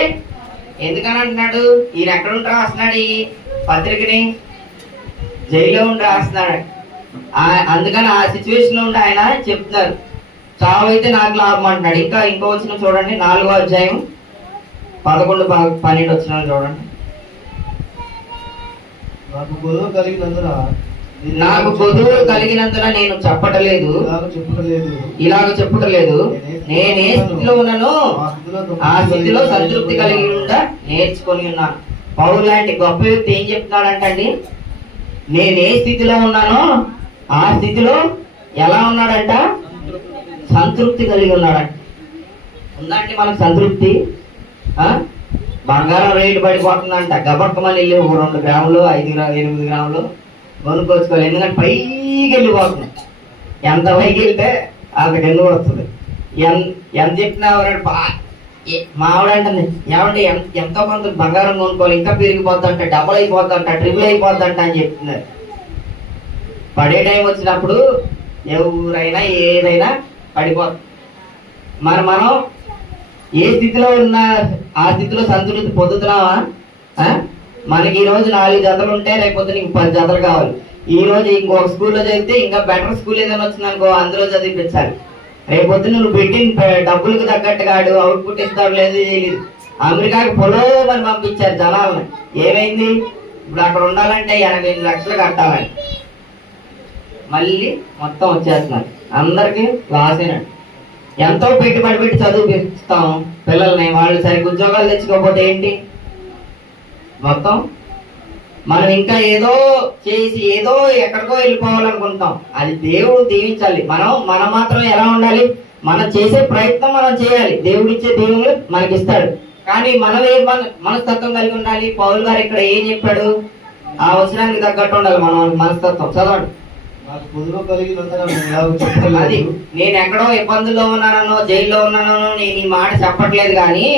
ఎందుకని అంటున్నాడు? ఈయన ఎక్కడ ఉండి రాస్తున్నాడు ఈ పత్రికని? జైల్లో ఉండి రాస్తున్నాడు. అందుకని ఆ సిచ్యువేషన్ లో ఉండి ఆయన చెప్తున్నారు, చావైతే నాకు లాభం అంటున్నాడు. ఇంకో వచ్చిన చూడండి, 4వ అధ్యాయం 11, 12 వచ్చిన చూడండి. నాకు గొడవ కలిగినందున నేను చెప్పటలేదు, ఇలాగ చెప్పటలేదు. నేనే స్థితిలో ఉన్నానో ఆ స్థితిలో సంతృప్తి కలిగి ఉండ నేర్చుకొని ఉన్నాను. పౌలు లాంటి గొప్ప వ్యక్తి ఏం చెప్తున్నాడంటండి? నేనే స్థితిలో ఉన్నానో ఆ స్థితిలో ఎలా ఉన్నాడంట? సంతృప్తి కలిగి ఉన్నాడంట. ఉందండి మనకు సంతృప్తి? బంగారం రేటు పడిపోతుందంట. గబక్కమని వెళ్ళి 2 గ్రాములు 8 గ్రాములు కొనుక్కోచుకోవాలి. ఎందుకంటే పైకి వెళ్ళిపోతుంది. ఎంత పైకి వెళ్తే అంత కింద వస్తుంది. ఎంత చెప్పినా మావిడ అంటుంది, ఏమంటే ఎంతో కొంత బంగారం కొనుక్కోవాలి, ఇంకా పెరిగిపోద్దంట, డబుల్ అయిపోద్దంట, ట్రిపుల్ అయిపోద్దంట అని చెప్తున్నారు. పడే టైం వచ్చినప్పుడు ఎవరైనా ఏదైనా పడిపోతుంది. మనం ఏ స్థితిలో ఉన్నా ఆ స్థితిలో సంతృప్తి పొందుతున్నావా? మనకి ఈ రోజు 4 జతలు ఉంటే రేపొద్దు నీకు 10 జతలు కావాలి. ఈ రోజు ఇంకొక స్కూల్లో చదివితే ఇంకా బెటర్ స్కూల్ ఏదైనా వచ్చిందనుకో అందులో చదివించాలి. రేపొద్దు నువ్వు పెట్టిన డబ్బులకు తగ్గట్టుగా అవుట్పుట్ ఇస్తాడు లేదు తెలియదు. అమెరికాకి పొడవని పంపించారు జనాలను. ఏమైంది? ఇప్పుడు అక్కడ ఉండాలంటే 85 లక్షలు కట్టాలని మళ్ళీ మొత్తం వచ్చేస్తున్నారు. అందరికి లాసేనండి. ఎంతో పెట్టుబడి పెట్టి చదివిస్తాం పిల్లల్ని, వాళ్ళు సరిగ్గా ఉద్యోగాలు తెచ్చుకోకపోతే ఏంటి? మొత్తం మనం ఇంకా ఏదో చేసి ఏదో ఎక్కడికో వెళ్ళిపోవాలనుకుంటాం. అది దేవుడు దీవించాలి. మనం మాత్రం ఎలా ఉండాలి? మనం చేసే ప్రయత్నం మనం చేయాలి. దేవుడిచ్చే దేవుడు మనకి ఇస్తాడు. కానీ మనం ఏ మనస్తత్వం కలిగి ఉండాలి? పౌలు గారు ఇక్కడ ఏం చెప్పాడు? ఆ వచనానికి తగ్గట్టు ఉండాలి మన మనస్తత్వం. చదవండి. అది నేను ఎక్కడో ఇబ్బందుల్లో ఉన్నానో జైల్లో ఉన్నానో నేను ఈ మాట చెప్పట్లేదు. కానీ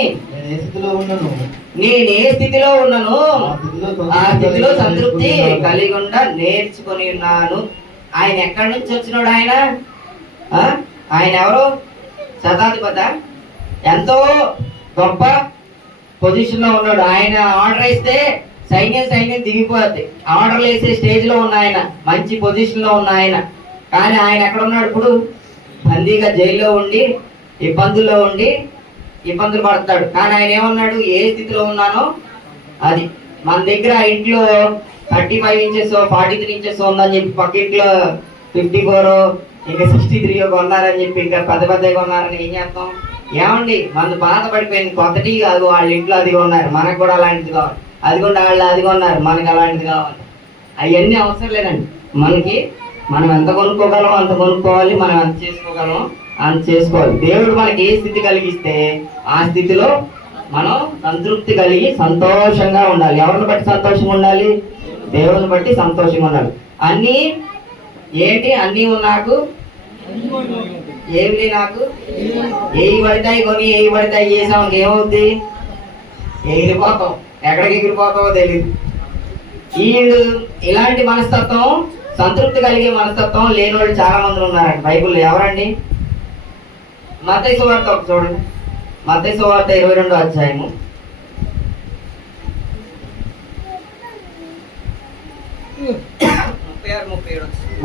నేను ఏ స్థితిలో ఉన్నాను ఆ స్థితిలో సంతృప్తి కలిగి ఉండ నేర్చుకొని ఉన్నాను. ఆయన ఎక్కడి నుంచి వచ్చినాడు? ఆయన ఎవరు? శతాధిపతి. ఎంతో గొప్ప పొజిషన్ లో ఉన్నాడు. ఆయన ఆర్డర్ ఇస్తే సైన్యం దిగిపోద్ది. ఆర్డర్లు వేసే స్టేజ్ లో ఉన్న ఆయన, మంచి పొజిషన్ లో ఉన్న ఆయన. కానీ ఆయన ఎక్కడ ఉన్నాడు? ఇప్పుడు బందీగా జైల్లో ఉండి ఇబ్బందులు పడతాడు. కానీ ఆయన ఏమన్నాడు? ఏ స్థితిలో ఉన్నానో అది. మన దగ్గర ఇంట్లో 35 ఇంచెస్ 43 ఇంచెస్ ఉందని చెప్పి పక్క ఇంట్లో 54 ఇంకా 63 కొన్నారని చెప్పి ఇంకా పెద్దగా కొన్నారని ఏం చేస్తాం? ఏమండి మన బాధ పడిపోయింది. కొత్తటి కాదు, వాళ్ళ ఇంట్లో అది కొన్నారు, మనకు కూడా అలాంటిది కావాలి. అది కూడా వాళ్ళు అది కొన్నారు, మనకి అలాంటిది కావాలి. అవన్నీ అవసరం లేదండి. మనం ఎంత కొనుక్కోగలం అంత కొనుక్కోవాలి, మనం ఎంత చేసుకోగలం అంత చేసుకోవాలి. దేవుడు మనకి ఏ స్థితి కలిగిస్తే ఆ స్థితిలో మనం సంతృప్తి కలిగి సంతోషంగా ఉండాలి. ఎవరిని బట్టి సంతోషంగా ఉండాలి? దేవుడిని బట్టి సంతోషంగా ఉండాలి. అన్నీ ఏంటి? అన్నీ నాకు ఏమి నాకు ఏవి పడతాయి కొని ఏవి పడతాయి చేసాం ఏమవుద్ది? ఎగిరిపోతాం. ఎక్కడికి ఎగిరిపోతావో తెలియదు. ఇలాంటి మనస్తత్వం, సంతృప్తి కలిగే మనస్తత్వం లేని వాళ్ళు చాలా మంది ఉన్నారండి బైబిల్లో. ఎవరండి? మత్తయి సువార్త చూడండి. మత్తయి సువార్త 22వ అధ్యాయము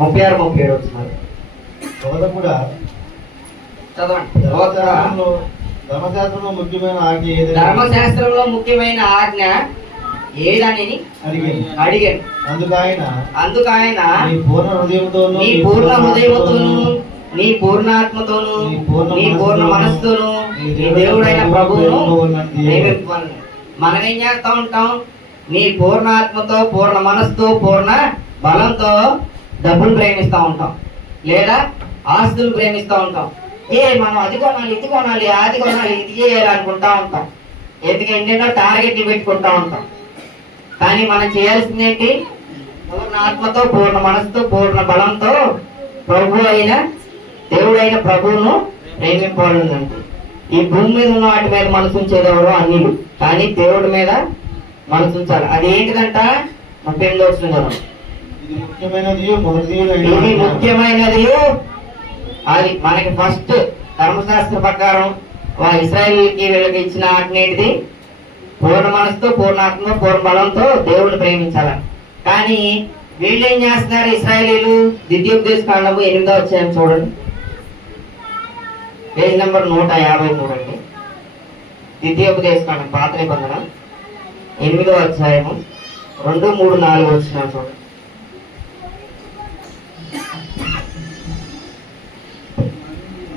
36-37 వచ్చినారు. ధర్మశాస్త్రంలో ముఖ్యమైన ఆజ్ఞ ఏదని అడిగాను. అందుకు ఆయన నీ పూర్ణ హృదయముతోను నీ పూర్ణాత్మతోను నీ పూర్ణ మనస్సుతోను నీ దేవుడైన ప్రభువును ప్రేమించాలి. మనం ఏం చేస్తా ఉంటాం? నీ పూర్ణాత్మతో, పూర్ణ మనస్సుతో, పూర్ణ బలంతో డబ్బులు ప్రేమిస్తూ ఉంటాం, లేదా ఆస్తులు ప్రేమిస్తూ ఉంటాం. మనం అది కొనాలి, ఇది కొనాలి, అది కొనాలి, ఇది చేయాలి అనుకుంటా ఉంటాం. ఎందుకంటే టార్గెట్లు పెట్టుకుంటా ఉంటాం. కానీ మనం చేయాల్సింది ఏంటి? పూర్ణ ఆత్మతో, పూర్ణ మనసుతో, పూర్ణ బలంతో దేవుడైన ప్రభువును ప్రేమింపబడిందంటే ఈ భూమి మీద ఉన్న వాటి మీద మనసు ఉంచేది ఎవరో అన్యులు, కానీ దేవుడి మీద మనసు ఉంచాలి. అది ఏంటిదంట? 38వ వచనం కదా, ఇది ముఖ్యమైనది మొదటిది ఇది ముఖ్యమైనది. అది మనకి ఫస్ట్ ధర్మశాస్త్ర ప్రకారం ఇశ్రాయేలుకి వీళ్ళకి ఇచ్చిన ఆజ్ఞేటిది? పూర్ణ మనసుతో, పూర్ణాత్మతో, పూర్ణ బలంతో దేవుడిని ప్రేమించాలి. కానీ వీళ్ళు ఏం చేస్తున్నారు? ఇశ్రాయేలీలు ద్వితీయోపదేశ కాండము 8వ అధ్యాయం చూడండి, పేజ్ నెంబర్ 153 అండి. ద్వితీయోపదేశ కాండం పాత నిబంధన 8వ అధ్యాయము 2, 3, 4 వచ్చిన చూడండి.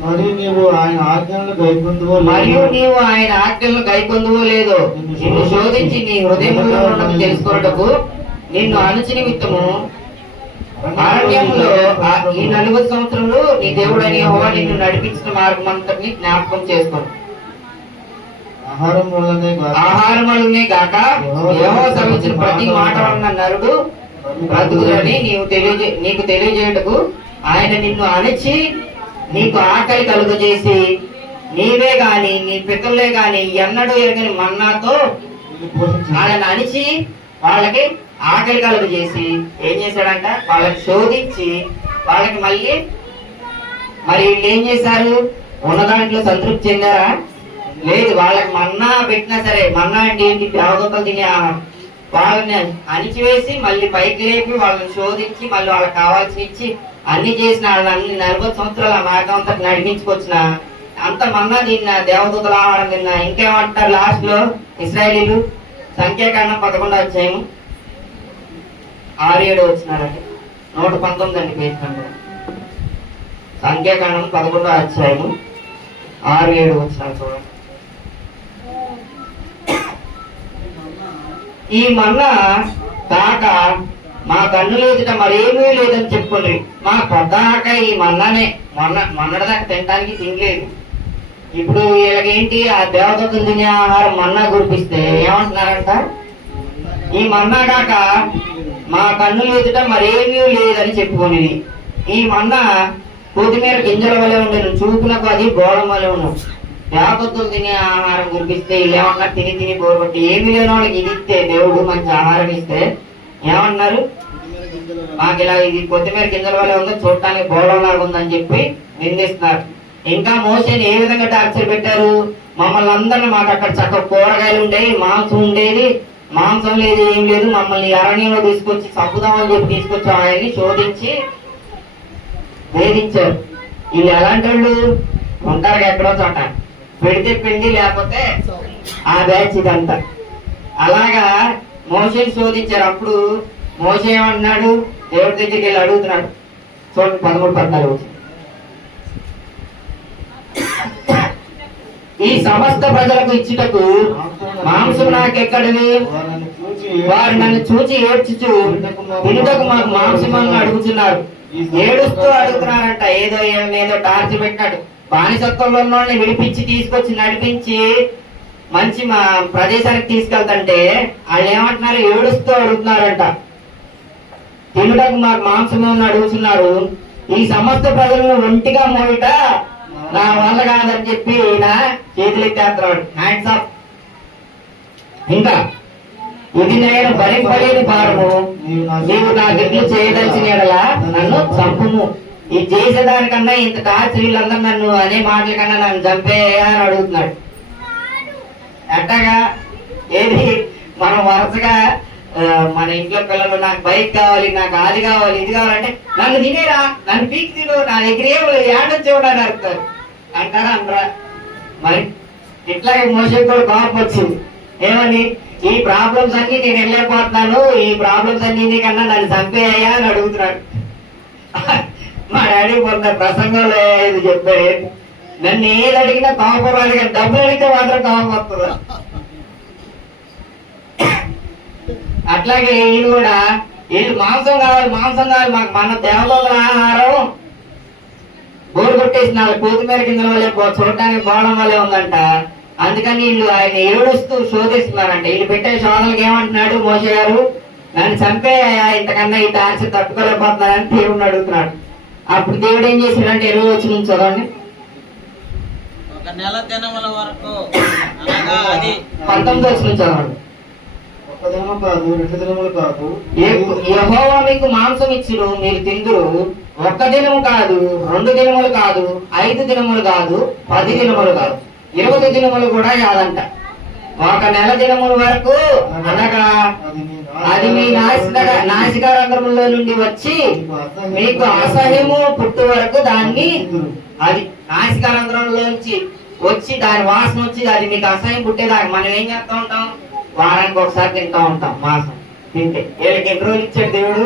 మరియు నీవు ఆయన ఆజ్ఞలను గైకొందువో మరియు నీవు ఆయన ఆజ్ఞలను గైకొందువో లేదో నిన్ను శోధించి నీ హృదయంలో ఉన్నది తెలుసుకొనుటకు నిన్ను అణచి నిమిత్తము అరణ్యంలో ఈ 40 సంవత్సరంలో నీ దేవుడైన యెహోవా నిన్ను నడిపించిన మార్గం అంతటిని జ్ఞాపకం చేసుకోను. ఆహారం వలనే గాక యెహోవా సెలవిచ్చిన ప్రతి మాట వలన నరుడు బ్రతుకులని నీకు తెలియజేయుటకు ఆయన నిన్ను అణచి నీకు ఆకలి కలుగజేసి నీవే గాని నీ పితరులే గాని ఎన్నడూ ఎరగని మన్నాతో వాళ్ళని అణిచి వాళ్ళకి ఆకలి కలుగజేసి ఏం చేశాడంట? వాళ్ళకి శోధించి వాళ్ళకి మళ్ళీ మరి వీళ్ళు ఏం చేశారు? ఉన్న దాంట్లో సంతృప్తి చెందారా? లేదు. వాళ్ళకి మన్నా పెట్టినా సరే, మన్నా అంటే ఏంటి? దేవదూతలు తినే ఆహారం. వాళ్ళని అణిచివేసి మళ్ళీ పైకి లేపి వాళ్ళని శోధించి మళ్ళీ వాళ్ళకి కావాల్సి ఇచ్చి అన్ని చేసిన వాళ్ళని 40 సంవత్సరాలు ఆ మార్గం అంతా నడిపించుకొచ్చిన అంత మన్నా తిన్నా, దేవదూతల ఆహారం తిన్నా. ఇంకేమంటారు లాస్ట్ లో ఇశ్రాయేలీలు? సంఖ్యాకాండం 11వ అధ్యాయం 6-7 వచ్చినారండి, 119 అండి పేజ్ నెంబర్. సంఖ్యాకాండం 11వ అధ్యాయము 6-7 వచ్చినారు చూడండి. ఈ మన్నా తాక మా కన్నులు ఎదుట మరేమీ లేదని చెప్పుకోండి. మా పొద్దాక ఈ మన్నానే మొన్నటిదాకా తినడానికి తినలేదు. ఇప్పుడు వీళ్ళకేంటి? ఆ దేవతలు తినే ఆహారం మన్నా కురిపిస్తే ఏమంటున్నారంట? ఈ మన్నా కాక మా కన్నులు ఎదుట మరేమీ లేదని చెప్పుకొని ఈ మన్నా కొత్తిమీర గింజల వలె ఉండేది, చూపునకు అది గోళం వలె ఉన్నాం. దేవతలు తినే ఆహారం కురిపిస్తే వీళ్ళు ఏమన్నారు? తిని తిని బోరుబట్టి ఏమి లేని వాళ్ళకి ఇది ఇస్తే, దేవుడు మంచి ఆహారం ఇస్తే ఏమన్నారు? మాకు ఇలా ఇది కొత్తిమీర గింజల వల్ల ఉందో, చూడటానికి బోళంలాగా ఉందని చెప్పి నిందిస్తున్నారు. ఇంకా మోసేని ఏ విధంగా టార్చర్ పెట్టారు? మమ్మల్ని అందరినీ, మాకు అక్కడ చక్కగా కూరగాయలు ఉండేవి, మాంసం ఉండేది, మాంసం లేదు, ఏం లేదు, మమ్మల్ని అరణ్యంలో తీసుకొచ్చి చంపుదామని చెప్పి తీసుకొచ్చి ఆయన్ని శోధించి వేధించారు. వీళ్ళు ఎలాంటి వాళ్ళు ఉంటారు? ఎక్కడో చోట పెడితే పిండి, లేకపోతే ఆ బ్యాచ్ ఇదంతా. అలాగా మోసేని శోధించారు. అప్పుడు మోసే ఏమంటున్నాడు? దేవుడి దగ్గరికి వెళ్ళి అడుగుతున్నాడు. చూడండి 13-14. ఈ సమస్త ప్రజలకు ఇచ్చుటకు మాంసం నాకెక్కడిది? వారు నన్ను చూచి ఏడ్చుచు తినుటకు మాకు మాంసం అని అడుగుతున్నారు. ఏడుస్తూ అడుగుతున్నారంట. ఏదో టార్చ్ పెట్టాడు. బానిసత్వంలో ఉన్న వాళ్ళని విడిపించి తీసుకొచ్చి నడిపించి మంచి మా ప్రదేశానికి తీసుకెళ్తుంటే వాళ్ళు ఏమంటున్నారు? ఏడుస్తూ అడుగుతున్నారంట. తినుటకు మాకు మాంసము అని అడుగుతున్నారు. ఈ సమస్త ప్రజలను ఒంటిగా మోయట నా వల్ల కాదని చెప్పి ఈయన చేతులు ఎత్తేస్తున్నాడు. Hands up. ఇంకా ఇది నేను భరింపలేని భారము, నీవు నా గిట్లు చేయదలిచిన ఎడలా నన్ను చంపుము. ఇది చేసేదానికన్నా ఇంత టార్చర్ వీళ్ళందరూ నన్ను అనే మాటల కన్నా నన్ను చంపేయా అని అడుగుతున్నాడు. అట్టగా ఏది మనం వరుసగా మన ఇంట్లో పిల్లలు నాకు బైక్ కావాలి, నాకు అది కావాలి, ఇది కావాలంటే నన్ను తినేరా, నన్ను పీక్ తిను, నా దగ్గర ఏడొచ్చి చూడని అడుగుతారు అంటారా? అందరా? మరి ఇట్లాగే మోసే కూడా కోపం వచ్చింది. ఏమని? ఈ ప్రాబ్లమ్స్ అన్ని నేను వెళ్ళలేకపోతున్నాను, ఈ ప్రాబ్లమ్స్ అన్ని కన్నా నన్ను చంపేయ్యా అని అడుగుతున్నాడు. మా డాడీ కొంత ప్రసంగంలో ఇది చెప్పారు, నన్ను ఏది అడిగినా కోపం రాదు, కానీ డబ్బులు అడిగితే మాత్రం కోపం వస్తుందా? అట్లాగే వీళ్ళు కూడా వీళ్ళు మాంసం కావాలి, మాకు మన దేవతల ఆహారం బోరు కొట్టేసిన కొత్తిమీర కింద వల్లే చూడటానికి బోడం వల్లే ఉందంట. అందుకని వీళ్ళు ఆయన ఏడుస్తూ శోధిస్తున్నారంట. వీళ్ళు పెట్టే శోధనకి ఏమంటున్నాడు మోసే గారు? నన్ను చంపేయా, ఇంతకన్నా ఈ టార్చర్ తట్టుకోలేకపోతున్నారని దేవుడిని అడుగుతున్నాడు. అప్పుడు దేవుడు ఏం చేశాడంటే 20 వచనం చదవండి. నెల దినముల వరకు అనగా అది 19 వచ్చిన చదవండి. ఒక్క దినము కాదు, 2 దినములు కాదు. యెహోవా మీకు మాంసం ఇచ్చును, మీరు తిందురు. 1 దినము కాదు, 2 దినములు కాదు, 5 దినములు కాదు, 10 దినములు కాదు, 20 దినములు కూడా కాదంట. 1 నెల దినముల వరకు అనగా అది మీ నాసికారంధ్రములో నుండి వచ్చి మీకు అసహ్యము పుట్టు వరకు దాన్ని, అది నాసికారంధ్రంలోంచి వచ్చి దాని వాసన వచ్చి అది మీకు అసహ్యం పుట్టేదాకా మనం ఏం చేస్తూ ఉంటాం? వారానికి ఒకసారి తింటూ ఉంటాం. మాంసం తింటే వీళ్ళకి ఎన్ని రోజులు ఇచ్చాడు దేవుడు?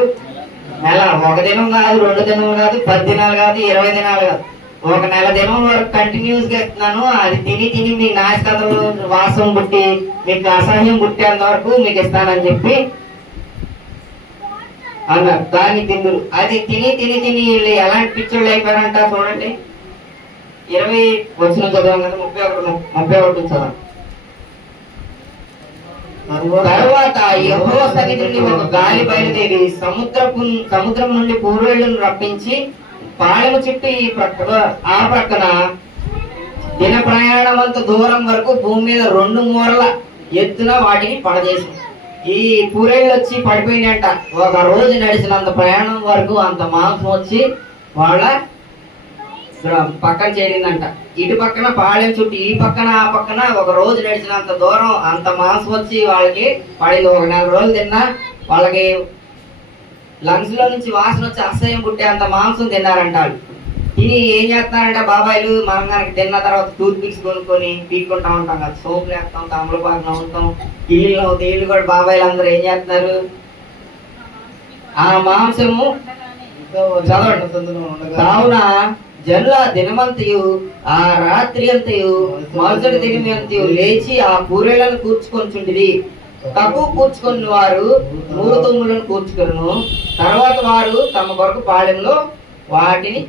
నెల. 1 దినం కాదు, 2 దినం కాదు, 10 దినాలు కాదు, 20 దినాలు కాదు, 1 నెల దినం వరకు కంటిన్యూస్ గా ఇస్తున్నాను. అది తిని తిని మీకు నాసికారంలో వాసన పుట్టి మీకు అసహ్యం పుట్టేంత వరకు మీకు ఇస్తానని చెప్పి అన్నారు. దాన్ని తిందురు. అది తిని తిని తిని వీళ్ళు ఎలాంటి పిచ్చోళ్ళు అయిపోయారంట చూడండి. 20 వచ్చిన చదవం కదా, 31 చదవం. తర్వాత యెహోవా సన్నిధి నుండి ఒక గాలి బయలుదేరి సముద్రం నుండి పూర్వేళ్లను రప్పించి పాళెము చుట్టూ ఈ ప్రక్కన ఆ ప్రక్కన దిన ప్రయాణం అంత దూరం వరకు భూమి మీద 2 మూరల ఎత్తున వాటిని పడజేసి ఈ పూరేళ్ళు వచ్చి పడిపోయినట్ట. 1 రోజు నడిచినంత ప్రయాణం వరకు అంత మాంసం వచ్చి వాళ్ళ పక్కన చేరిందంట. ఇటు పక్కన పాళెం చుట్టూ ఈ పక్కన ఆ పక్కన 1 రోజు నడిచినంత దూరం అంత మాంసం వచ్చి వాళ్ళకి పడింది. 1 నెల రోజులు తిన్నా వాళ్ళకి లంగ్స్ లో నుంచి వాసన వచ్చి అసహ్యం పుట్టే అంత మాంసం తిన్నారంట. తిని ఏం చేస్తున్నారంట బాబాయిలు, మనం కనుక తిన్న తర్వాత టూత్ పిక్స్ కొనుక్కొని పీక్కుంటా ఉంటాం కదా, సోపు లేస్తాం, తమలపాకు నవ్వుతాం, ఇల్లు కూడా బాబాయిలు అందరూ ఏం చేస్తున్నారు? ఆ మాంసము కావున జనుల దినమంతయు ఆ రాత్రి అంతయు మరుసటి దినమంతయు లేచి ఆ పూరేళ్లను కూర్చుకొనిచుండిరి. తక్కువ కూర్చుకుని వారు 3 తుమ్ములను కూర్చుకొను. తర్వాత వారు తమ కొరకు పాళెంలో వాటిని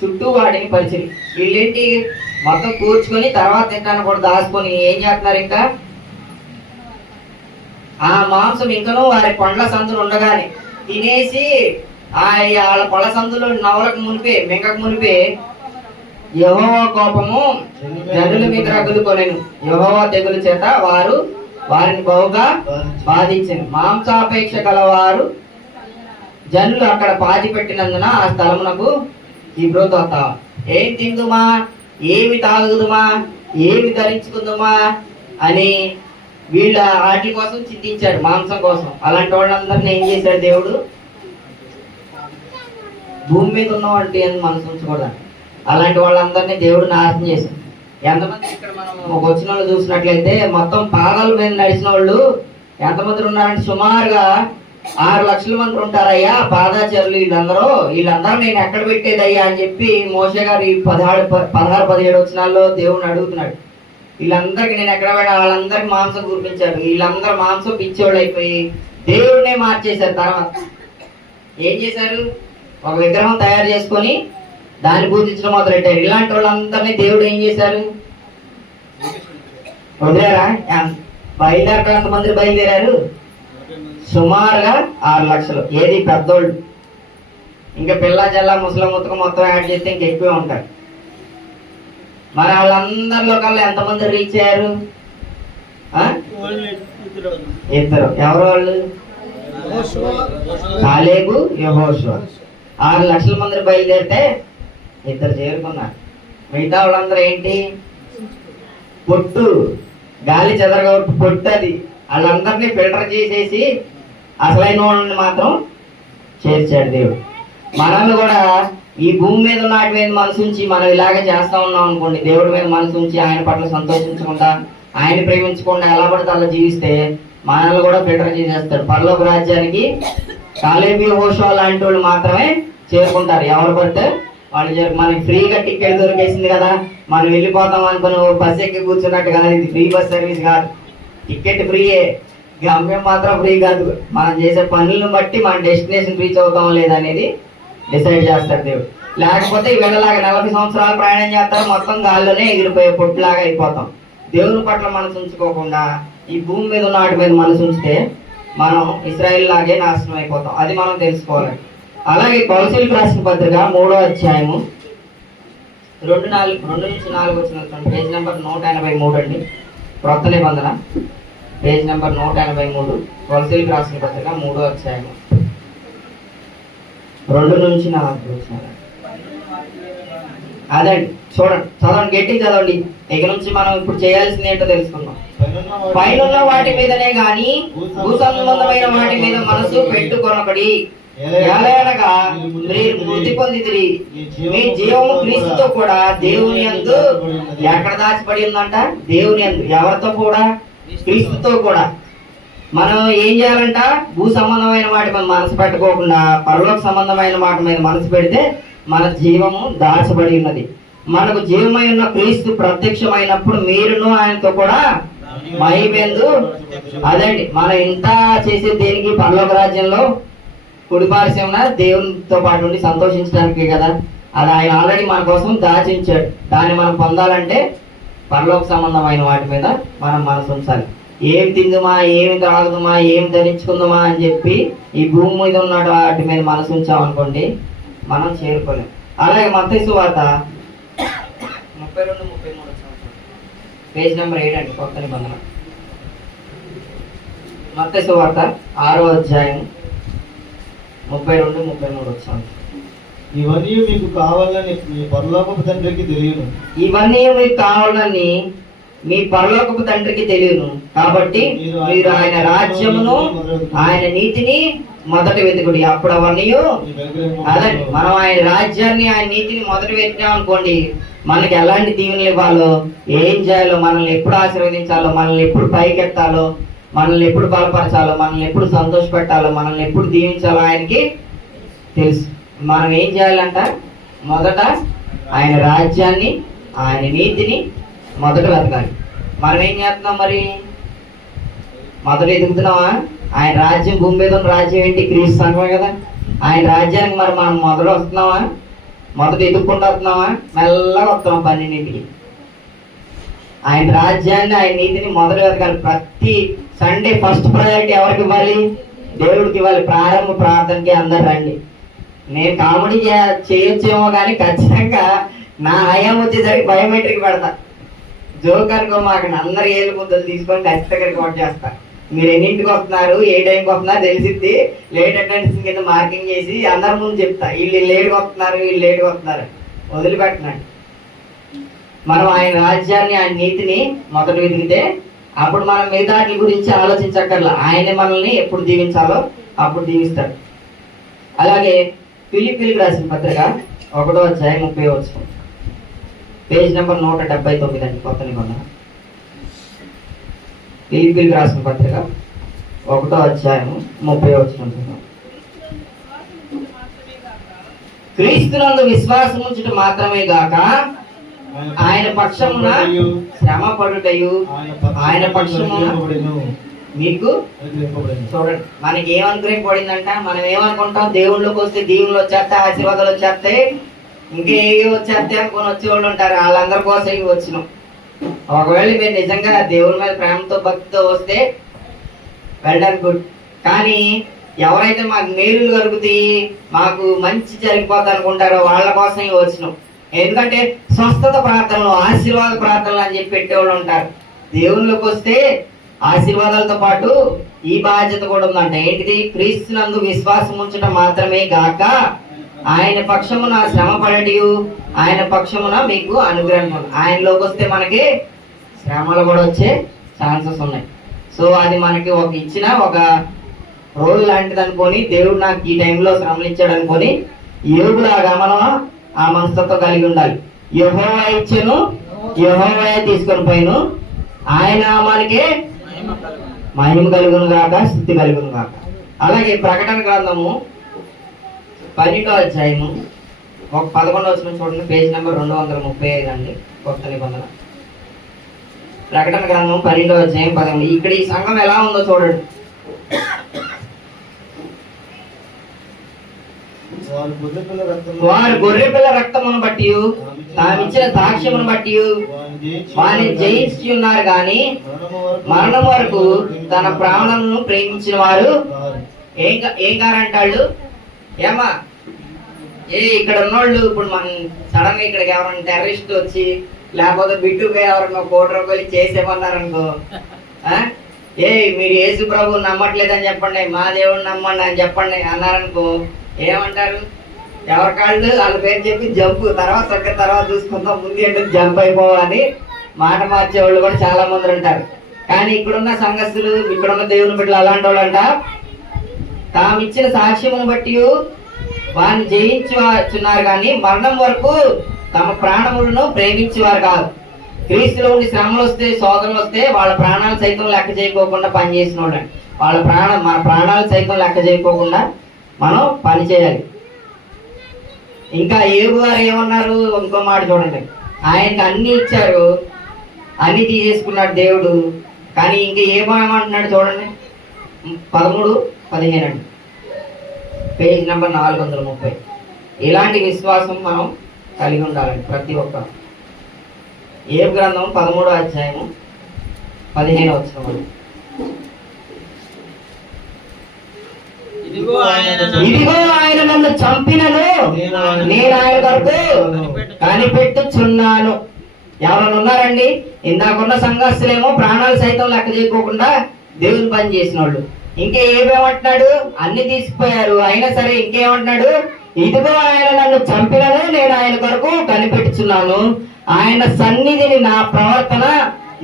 చుట్టూ వాటిని పరిచిరి. వీళ్ళేంటి మొత్తం కూర్చుకొని తర్వాత తింటాను కూడా దాచుకొని ఏం చేస్తున్నారు? ఇంకా ఆ మాంసం ఇంకనూ వారి పండ్ల సందులు ఉండగానే తినేసి వాళ్ళ పళ్ళ సందులో నవలకు మునిపే మింగక మునిపే యెహోవా కోపము జనుల మీద రగులుకొనెను. యెహోవా తెగులు చేత వారిని బహుగా బాధించింది. మాంసాపేక్ష గలవారు జనులు అక్కడ పాతి పెట్టినందున ఆ స్థలమునకు ఇబ్రోతోత. ఏం తిందుమా, ఏమి తాగుదుమా, ఏమి ధరించుకుందుమా అని వీళ్ళ వాటి కోసం చింతించాడు, మాంసం కోసం. అలాంటి వాళ్ళందరినీ ఏం చేశాడు దేవుడు? భూమి మీద ఉన్నవాటి అని మనసు ఉంచకూడదు. అలాంటి వాళ్ళందరినీ దేవుడు నాశనం చేశాడు. ఎంతమంది ఇక్కడ మనం వచ్చిన వాళ్ళు చూసినట్లయితే మొత్తం పాదాల మీద నడిచిన వాళ్ళు ఎంతమంది ఉన్నారంటే సుమారుగా 6 లక్షల మంది ఉంటారయ్యా పాదాచారులు. వీళ్ళందరూ నేను ఎక్కడ పెట్టేదయ్యా అని చెప్పి మోషే గారు ఈ 16-17 వచనాల్లో దేవుడిని అడుగుతున్నాడు. వీళ్ళందరికీ నేను ఎక్కడ పెట్టా? వాళ్ళందరికీ మాంసం కురిపించాడు. వీళ్ళందరూ మాంసం పిచ్చోళ్ళు అయిపోయి దేవుడినే మార్చేశారు. తర్వాత ఏం చేశారు? ఒక విగ్రహం తయారు చేసుకొని దాన్ని పూజించడం మొదలెట్టారు. ఇలాంటి వాళ్ళందరినీ దేవుడు ఏం చేశారు? వదిలేరా? బయలుదేరటం ఎంతమంది బయలుదేరారు? సుమారుగా 6 లక్షలు. ఏది పెద్దోళ్ళు, ఇంకా పిల్ల జల్ల ముసలి ముత్తక మొత్తం యాడ్ చేస్తే ఇంక ఎక్కువే ఉంటారు. మరి వాళ్ళందరిలో కల్లా ఎంతమంది రీచ్ అయ్యారు? 2. ఎవరు వాళ్ళు? కాలేబు, యెహోషువ. 6 లక్షల మంది బయలుదేరితే 2 చేరుకున్నారు. మిగతా వాళ్ళందరూ ఏంటి? పొట్టు, గాలి చెదరగొట్టు పొట్టు. అది వాళ్ళందరినీ ఫిల్టర్ చేసేసి అసలైన వాళ్ళని మాత్రం చేర్చాడు దేవుడు. మనల్ని కూడా ఈ భూమి మీద నాటి మీద మనసు ఉంచి మనం ఇలాగే చేస్తా ఉన్నాం అనుకోండి, దేవుడి మీద మనసు ఉంచి ఆయన పట్ల సంతోషించకుండా ఆయన ప్రేమించకుండా ఎలా పడితే అలా జీవిస్తే మనల్ని కూడా ఫిల్టర్ చేసేస్తాడు. పరలోక రాజ్యానికి కాలేబీ యెహోషువ లాంటి వాళ్ళు మాత్రమే చేరుకుంటారు. ఎవరు పడితే వాళ్ళు మనకి ఫ్రీగా టికెట్ దొరికేసింది కదా, మనం వెళ్ళిపోతాం అనుకుని బస్ ఎక్కి కూర్చున్నట్టు కాదు. ఇది ఫ్రీ బస్ సర్వీస్ కాదు. టికెట్ ఫ్రీయే, గమ్యం మాత్రం ఫ్రీ కాదు. మనం చేసే పనులను బట్టి మన డెస్టినేషన్ రీచ్ అవుతాం లేదనేది డిసైడ్ చేస్తారు దేవుడు. లేకపోతే వీళ్ళలాగా 40 సంవత్సరాలు ప్రయాణం చేస్తారు, మొత్తం గాల్లోనే ఎగిరిపోయే పొట్టులాగా అయిపోతాం. దేవుని పట్ల మనసు ఉంచుకోకుండా ఈ భూమి మీద ఉన్న వాటి మీద మనసు ఉంచితే మనం ఇశ్రాయేల్ లాగే నాశనం అయిపోతాం. అది మనం తెలుసుకోవాలి. అలాగే కొలసీయులకు రాసిన పత్రిక 3వ అధ్యాయము 2 నుంచి 4 వచ్చిన పేజ్ నెంబర్ 183 అండి. క్రొత్త నిబంధన పేజ్ నెంబర్ 183, కొలసీలకు రాసిన పత్రిక 3వ అధ్యాయం 2 నుంచి 4 వచ్చిన. అదండి చూడండి, చదవండి, గట్టిగా చదవండి. ఇక నుంచి మనం ఇప్పుడు చేయాల్సింది ఏంటో తెలుసుకుందాం. పైనున్న వాటి మీదనే గాని భూ సంబంధమైన వాటి మీద మనసు పెట్టుకొనకడి. ఎలాగనగా మీరు మృతి పొందితిరి, మీ జీవము క్రీస్తుతో కూడా దేవుని యందు ఎక్కడ దాచిపడి ఉందంట? దేవుని యందు. ఎవరితో కూడా? క్రీస్తుతో కూడా. మనం ఏం చేయాలంట? భూ సంబంధమైన వాటి మీద మనసు పెట్టుకోకుండా పరలోక సంబంధమైన వాటి మీద మనసు పెడితే మన జీవము దాచబడి ఉన్నది. మనకు జీవమై ఉన్న క్రీస్తు ప్రత్యక్షమైనప్పుడు మీరును ఆయనతో కూడా మహిమేందు. అదండి మనం ఇంత చేసే దేనికి? పరలోక రాజ్యంలో కుడిపార్శ్వమున దేవునితో పాటు ఉండి సంతోషించడానికి కదా. అది ఆయన ఆల్రెడీ మన కోసం దాచించాడు. దాన్ని మనం పొందాలంటే పరలోక సంబంధమైన వాటి మీద మనం మనసు ఉంచాలి. ఏం తిందుమా, ఏమి తాగుదుమా, ఏం ధరించుకుందామా అని చెప్పి ఈ భూమి మీద ఉన్న వాటి మీద మనసు ఉంచామనుకోండి, మనం చేరుకోలేం. అలాగే మత్తయి సువార్త 32-33 పేజ్ నెంబర్ 7 అండి, కొత్త నిబంధన. మత్తయి సువార్త 6వ అధ్యాయం 32-33 వచ్చాను. ఇవన్నీ మీకు కావాలని మీ పరలోకపు తండ్రికి తెలియను. ఇవన్నీ మీకు కావాలని మీ పరలోకపు తండ్రికి తెలియను. కాబట్టి మీరు ఆయన రాజ్యమును ఆయన నీతిని మొదట వెతుకుడి, అప్పుడు అవన్నీ. అదే మనం ఆయన రాజ్యాన్ని ఆయన నీతిని మొదట వెతికాం అనుకోండి, మనకి ఎలాంటి దీవెనలు ఇవ్వాలో, ఏం చేయాలో, మనల్ని ఎప్పుడు ఆశీర్వదించాలో, మనల్ని ఎప్పుడు పైకెత్తాలో, మనల్ని ఎప్పుడు బలపరచాలో, మనల్ని ఎప్పుడు సంతోష పెట్టాలో, మనల్ని ఎప్పుడు దీవించాలో ఆయనకి తెలుసు. మనం ఏం చేయాలంట? మొదట ఆయన రాజ్యాన్ని ఆయన నీతిని మొదట వెతకాలి. మనం ఏం చేస్తున్నాం మరి? మొదట ఎదుగుతున్నావా? ఆయన రాజ్యం, భూమి మీద ఉన్న రాజ్యం ఏంటి? క్రీస్తు సంఘమే కదా. ఆయన రాజ్యానికి మరి మనం మొదట వస్తున్నావా? మొదట ఎదుక్కుంటూ వస్తున్నావా? మెల్లగా వస్తున్నాం 12ంటికి. ఆయన రాజ్యాన్ని ఆయన నీతిని మొదట వెతకాలి. ప్రతి సండే ఫస్ట్ ప్రయారిటీ ఎవరికి ఇవ్వాలి? దేవుడికి ఇవ్వాలి. ప్రారంభ ప్రార్థనకి అందరు రండి. నేను కామెడీ చేయొచ్చేమో కానీ ఖచ్చితంగా నా హయాం వచ్చేసరికి బయోమెట్రిక్ పెడతా. జోక్ అనుకో మాకు, అందరు ఏళ్ళు ముద్దలు తీసుకొని ఖచ్చితంగా రికార్డ్ చేస్తా. మీరు ఎన్నింటికి వస్తున్నారు, ఏ టైంకి వస్తున్నారు తెలిసిద్ది. లేట్ అటెండెన్స్ కింద మార్కింగ్ చేసి అందరి ముందు చెప్తా, వీళ్ళు లేట్గా వస్తున్నారు, వీళ్ళు లేట్గా వస్తున్నారు. వదిలిపెట్టినాడు. మనం ఆయన రాజ్యాన్ని ఆయన నీతిని మొదట వెతికితే అప్పుడు మనం మిగతా వాటి గురించి ఆలోచించక్కర్లా. ఆయనే మనల్ని ఎప్పుడు దీవించాలో అప్పుడు దీవిస్తాడు. అలాగే ఫిలిప్పీలకు రాసిన పత్రిక 1వ అధ్యాయం 30 వచనం పేజ్ నెంబర్ 179 అండి, కొత్త నిబంధన. ఫిలిప్పీలకు రాసిన పత్రిక 1వ అధ్యాయం 30 వచనం. క్రీస్తునందు విశ్వాసం ఉంచుట మాత్రమే గాక ఆయన పక్షమున శ్రమ పడుటయు ఆయన పక్షమున మీకు. చూడండి, మనకి ఏమనుగ్రహింపబడిందంట? మనం ఏమనుకుంటాం? దేవుళ్ళకి వస్తే దీవులు వచ్చేస్తాయి, ఆశీర్వాదాలు వచ్చేస్తాయి, ఇంకా ఏవి వచ్చేస్తాయి అనుకుని వచ్చేవాళ్ళు ఉంటారు. వాళ్ళందరి కోసం ఇవి వచ్చినాం. ఒకవేళ మీరు నిజంగా దేవుని మీద ప్రేమతో భక్తితో వస్తే వెళ్ళడానికి గుడ్. కానీ ఎవరైతే మాకు మేలు కలుగుతాయి, మాకు మంచి జరిగిపోతా అనుకుంటారో వాళ్ళ కోసం ఇవి వచ్చినాం. ఎందుకంటే స్వస్థత ప్రార్థనలు, ఆశీర్వాద ప్రార్థనలు అని చెప్పి పెట్టేవాళ్ళు ఉంటారు. దేవుళ్ళకి వస్తే ఆశీర్వాదాలతో పాటు ఈ బాధ్యత కూడా ఉందంట. ఏంటిది? క్రీస్తునందు విశ్వాసం ఉంచడం మాత్రమే గాక ఆయన పక్షమున శ్రమ పడటియు ఆయన పక్షమున మీకు అనుగ్రహం. ఆయనలోకి వస్తే మనకి శ్రమలు కూడా వచ్చే ఛాన్సెస్ ఉన్నాయి. సో అది మనకి ఒక ఇచ్చిన ఒక రోల్ లాంటిది అనుకొని, దేవుడు నాకు ఈ టైంలో శ్రమలు ఇచ్చాడు అనుకొని యోగులాగా మనం ఆ మనస్తత్వం కలిగి ఉండాలి. యెహోవా ఇచ్చెను, యెహోవా తీసుకొని పోయిను, ఆయన మనకి మహిమ కలుగును గాక, స్తుతి కలుగును గాక. అలాగే ప్రకటన గ్రంథము 12వ అధ్యాయము 11వ వచనం చూడండి, పేజ్ నెంబర్ 235 అండి, కొత్త నిబంధన. ప్రకటన గ్రంథం 12వ అధ్యాయం 11. ఇక్కడ ఈ సంఘం ఎలా ఉందో చూడండి. వారు గొర్రెపిల్ల రక్తమును బట్టి తామిచ్చిన సాక్ష్యమును బట్టి వారిని జయించి ఉన్నారు కానీ మరణం వరకు తన ప్రాణమును ప్రేమించిన వారు ఏం కారంటాళ్ళు? ఇక్కడ ఉన్నోళ్ళు ఇప్పుడు మనం సడన్ గా ఇక్కడికి ఎవరైనా టెర్రరిస్ట్ వచ్చి లేకపోతే బిట్టుగా ఎవరైనా ₹1,00,00,000 చేసేమన్నారనుకో, మీరు యేసు ప్రభు నమ్మట్లేదని చెప్పండి, మా దేవుడిని నమ్మండి అని చెప్పండి అన్నారనుకో, ఏమంటారు? ఎవరి కాళ్ళు వాళ్ళ పేరు చెప్పి జంపు, తర్వాత చూసుకుందాం, ముందు ఏంటో జంప్ అయిపోవాలి మాట మార్చే వాళ్ళు కూడా చాలా మంది ఉంటారు. కానీ ఇక్కడున్న సంఘస్థులు, ఇక్కడున్న దేవుని బిడ్డలు అలాంటి వాళ్ళు అంట తాము ఇచ్చిన సాక్ష్యమును బట్టి వారిని జయించున్నారు కానీ మరణం వరకు తమ ప్రాణములను ప్రేమించేవారు కాదు. క్రీస్తులో ఉండి శ్రమలు వస్తే, శోధనలు వస్తే వాళ్ళ ప్రాణాలు సైతం లెక్క చేయకోకుండా పనిచేసిన వాళ్ళు. మన ప్రాణాలు సైతం లెక్క చేయకోకుండా మనం పని చేయాలి. ఇంకా ఏబు గారు ఏమన్నారు? ఇంకో మాట చూడండి, ఆయనకి అన్ని ఇచ్చారు, అన్ని తీసేసుకున్నాడు దేవుడు. కానీ ఇంకా ఏమంటున్నాడు చూడండి, 13-15 అండి, పేజ్ నెంబర్ 430. ఇలాంటి విశ్వాసం మనం కలిగి ఉండాలండి ప్రతి ఒక్క. ఏబు గ్రంథం 13వ అధ్యాయము 15వ వచనం. ఇదిగో ఆయన నన్ను చంపినను నేను ఆయన కొరకు కనిపెట్టుచున్నాను. ఎవరైనా ఉన్నారండి? ఇందాకున్న సంఘస్థులేమో ప్రాణాలు సైతం లెక్క చేయకోకుండా దేవుని పని చేసిన వాళ్ళు. ఇంకా ఏమేమంటున్నాడు? అన్ని తీసుకుపోయారు, అయినా సరే ఇంకేమంటున్నాడు? ఇదిగో ఆయన నన్ను చంపినను నేను ఆయన కొరకు కనిపెట్టుచున్నాను, ఆయన సన్నిధిని నా ప్రవర్తన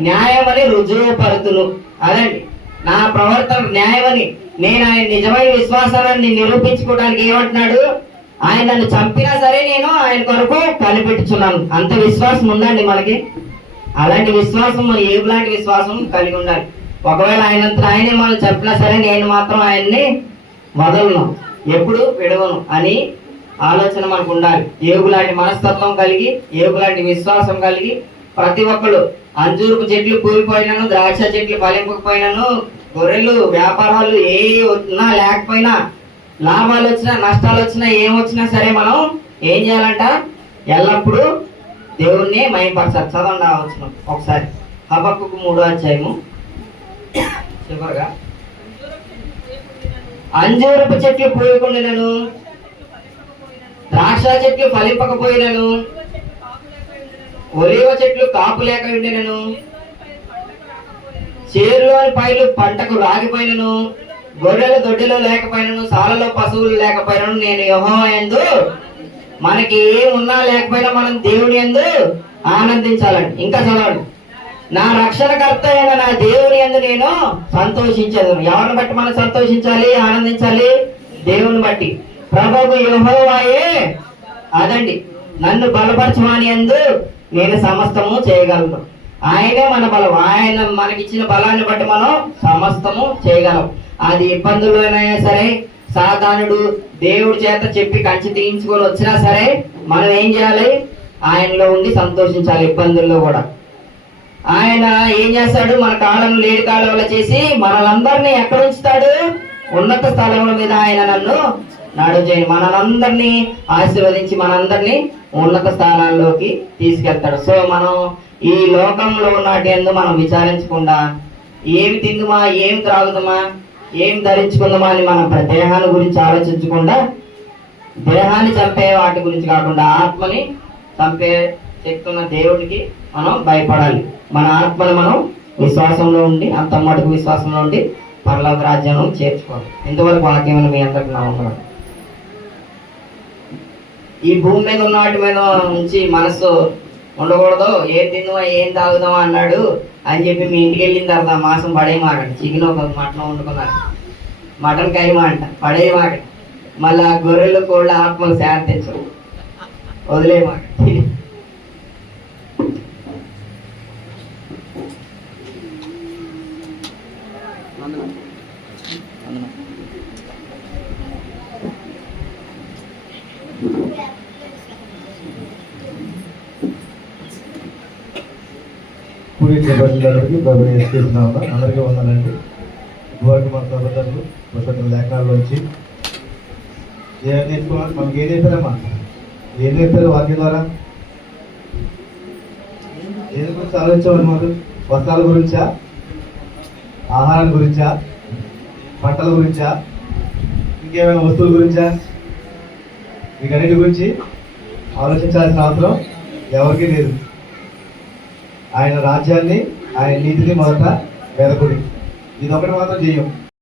న్యాయమని రుజువుపరుతును. అదండి, నా ప్రవర్తన న్యాయమని, నేను ఆయన నిజమైన విశ్వాసాన్ని నిరూపించుకోవడానికి ఏమంటున్నాడు? ఆయన నన్ను చంపినా సరే నేను ఆయన కొరకు కనిపెట్టుచున్నాను. అంత విశ్వాసం ఉందండి మనకి. అలాంటి విశ్వాసం, మన ఏలాంటి విశ్వాసం కలిగి ఉండాలి. ఒకవేళ ఆయనే మనం చంపినా సరే నేను మాత్రం ఆయన్ని వదలను, ఎప్పుడు విడవను అని ఆలోచన మనకు ఉండాలి. ఏగులాంటి మనస్తత్వం కలిగి, ఏగులాంటి విశ్వాసం కలిగి ప్రతి ఒక్కరు, అంజూరపు చెట్లు కూలిపోయినాను, ద్రాక్ష చెట్లు ఫలింపకపోయినాను, గొర్రెలు వ్యాపారాలు ఏ ఉన్నా లేకపోయినా, లాభాలు వచ్చినా నష్టాలు వచ్చినా ఏమొచ్చినా సరే మనం ఏం చేయాలంట? ఎల్లప్పుడూ దేవుణ్ణి మహిమపరచాలి. చదవండి వచ్చిన ఒకసారి హబక్కుకు 3వ అధ్యాయము చివరగా. అంజూరపు చెట్లు పూయకుండాను, ద్రాక్ష చెట్లు ఫలింపకపోయినను, ఒలివ చెట్లు కాపు లేక ఉండినను, చేరులోని పైలు పంటకు రాగిపోయినను, గొర్రెలు దొడ్డిలో లేకపోయినను, సాలలో పశువులు లేకపోయినను, నేను యెహోవా యందు, మనకి ఏమున్నా లేకపోయినా మనం దేవుని యందు ఆనందించాలండి. ఇంకా చదవండి, నా రక్షణకర్త అయిన నా దేవుని యందు నేను సంతోషించదును. ఎవరిని బట్టి మనం సంతోషించాలి, ఆనందించాలి? దేవుని బట్టి. ప్రభువు యెహోవాయే అదండి నన్ను బలపరచమని యందు నేను సమస్తము చేయగలను. ఆయనే మన బలం. ఆయన మనకిచ్చిన బలాన్ని బట్టి మనం సమస్తము చేయగలం. అది ఇబ్బందుల్లోనైనా సరే, సాధారణుడు దేవుడి చేత చెప్పి కంచి తీయించుకొని వచ్చినా సరే మనం ఏం చేయాలి? ఆయనలో ఉండి సంతోషించాలి. ఇబ్బందుల్లో కూడా ఆయన ఏం చేస్తాడు? మన కాళ్ళను లేడి కాళ్ళ వల్ల చేసి మనలందరినీ ఎక్కడ ఉంచుతాడు? ఉన్నత స్థలముల మీద ఆయన నన్ను నడుచేయండి, మనందరినీ ఆశీర్వదించి మనందరినీ ఉన్నత స్థానాల్లోకి తీసుకెళ్తాడు. సో మనం ఈ లోకంలో ఉన్నటి యందు మనం విచారించకుండా ఏమి తిందుమా, ఏమి త్రాగుదామా, ఏం ధరించుకుందామా అని మనం దేహాన్ని గురించి ఆలోచించకుండా, దేహాన్ని చంపే వాటి గురించి కాకుండా ఆత్మని చంపే శక్తి ఉన్న దేవుడికి మనం భయపడాలి. మన ఆత్మని మనం విశ్వాసంలో ఉండి, అంత మటుకు విశ్వాసంలో ఉండి పరలోక రాజ్యం చేర్చుకోవాలి. ఇంతవరకు వాక్యం మీ అందరికి నమ్మకం. ఈ భూమి మీద ఉన్న వాటి మీద నుంచి మనసు ఉండకూడదు. ఏం తిందామా, ఏం తాగుదామా అన్నాడు అని చెప్పి మీ ఇంటికి వెళ్ళిన తర్వాత మాసం పడేయమాకండి. చికెన్ ఒక మటన్ వండుకున్నారు, మటన్ కైమా అంట, పడేయమాకండి. మళ్ళా గొర్రెలు కోళ్ళ ఆత్మలు శాంతించు, వదిలేయమాకండి. పూరి ప్రజలందరికీ ప్రభుత్వం వేసుకుంటున్నాము. అందరికీ వందనండి. ఇదివరకు మన సహోదరులు పుస్తకం లేఖనాల్లోంచి ఏం నేర్చుకోవాలి? మనకి ఏం నేర్పారమ్మా? ఏం నేర్పారు వాక్యం ద్వారా? దేని గురించి ఆలోచించాలి? మాకు వస్త్రాల గురించా, ఆహారం గురించా, బట్టల గురించా, ఇంకేమైనా వస్తువుల గురించా? వీటన్నిటి గురించి ఆలోచించాల్సిన అవసరం ఎవరికీ లేదు. ఆయన రాజ్యాన్ని, ఆయన నీతిని మొదట వెదకుడి. ఇది ఒకటి మాత్రం చెయ్యం.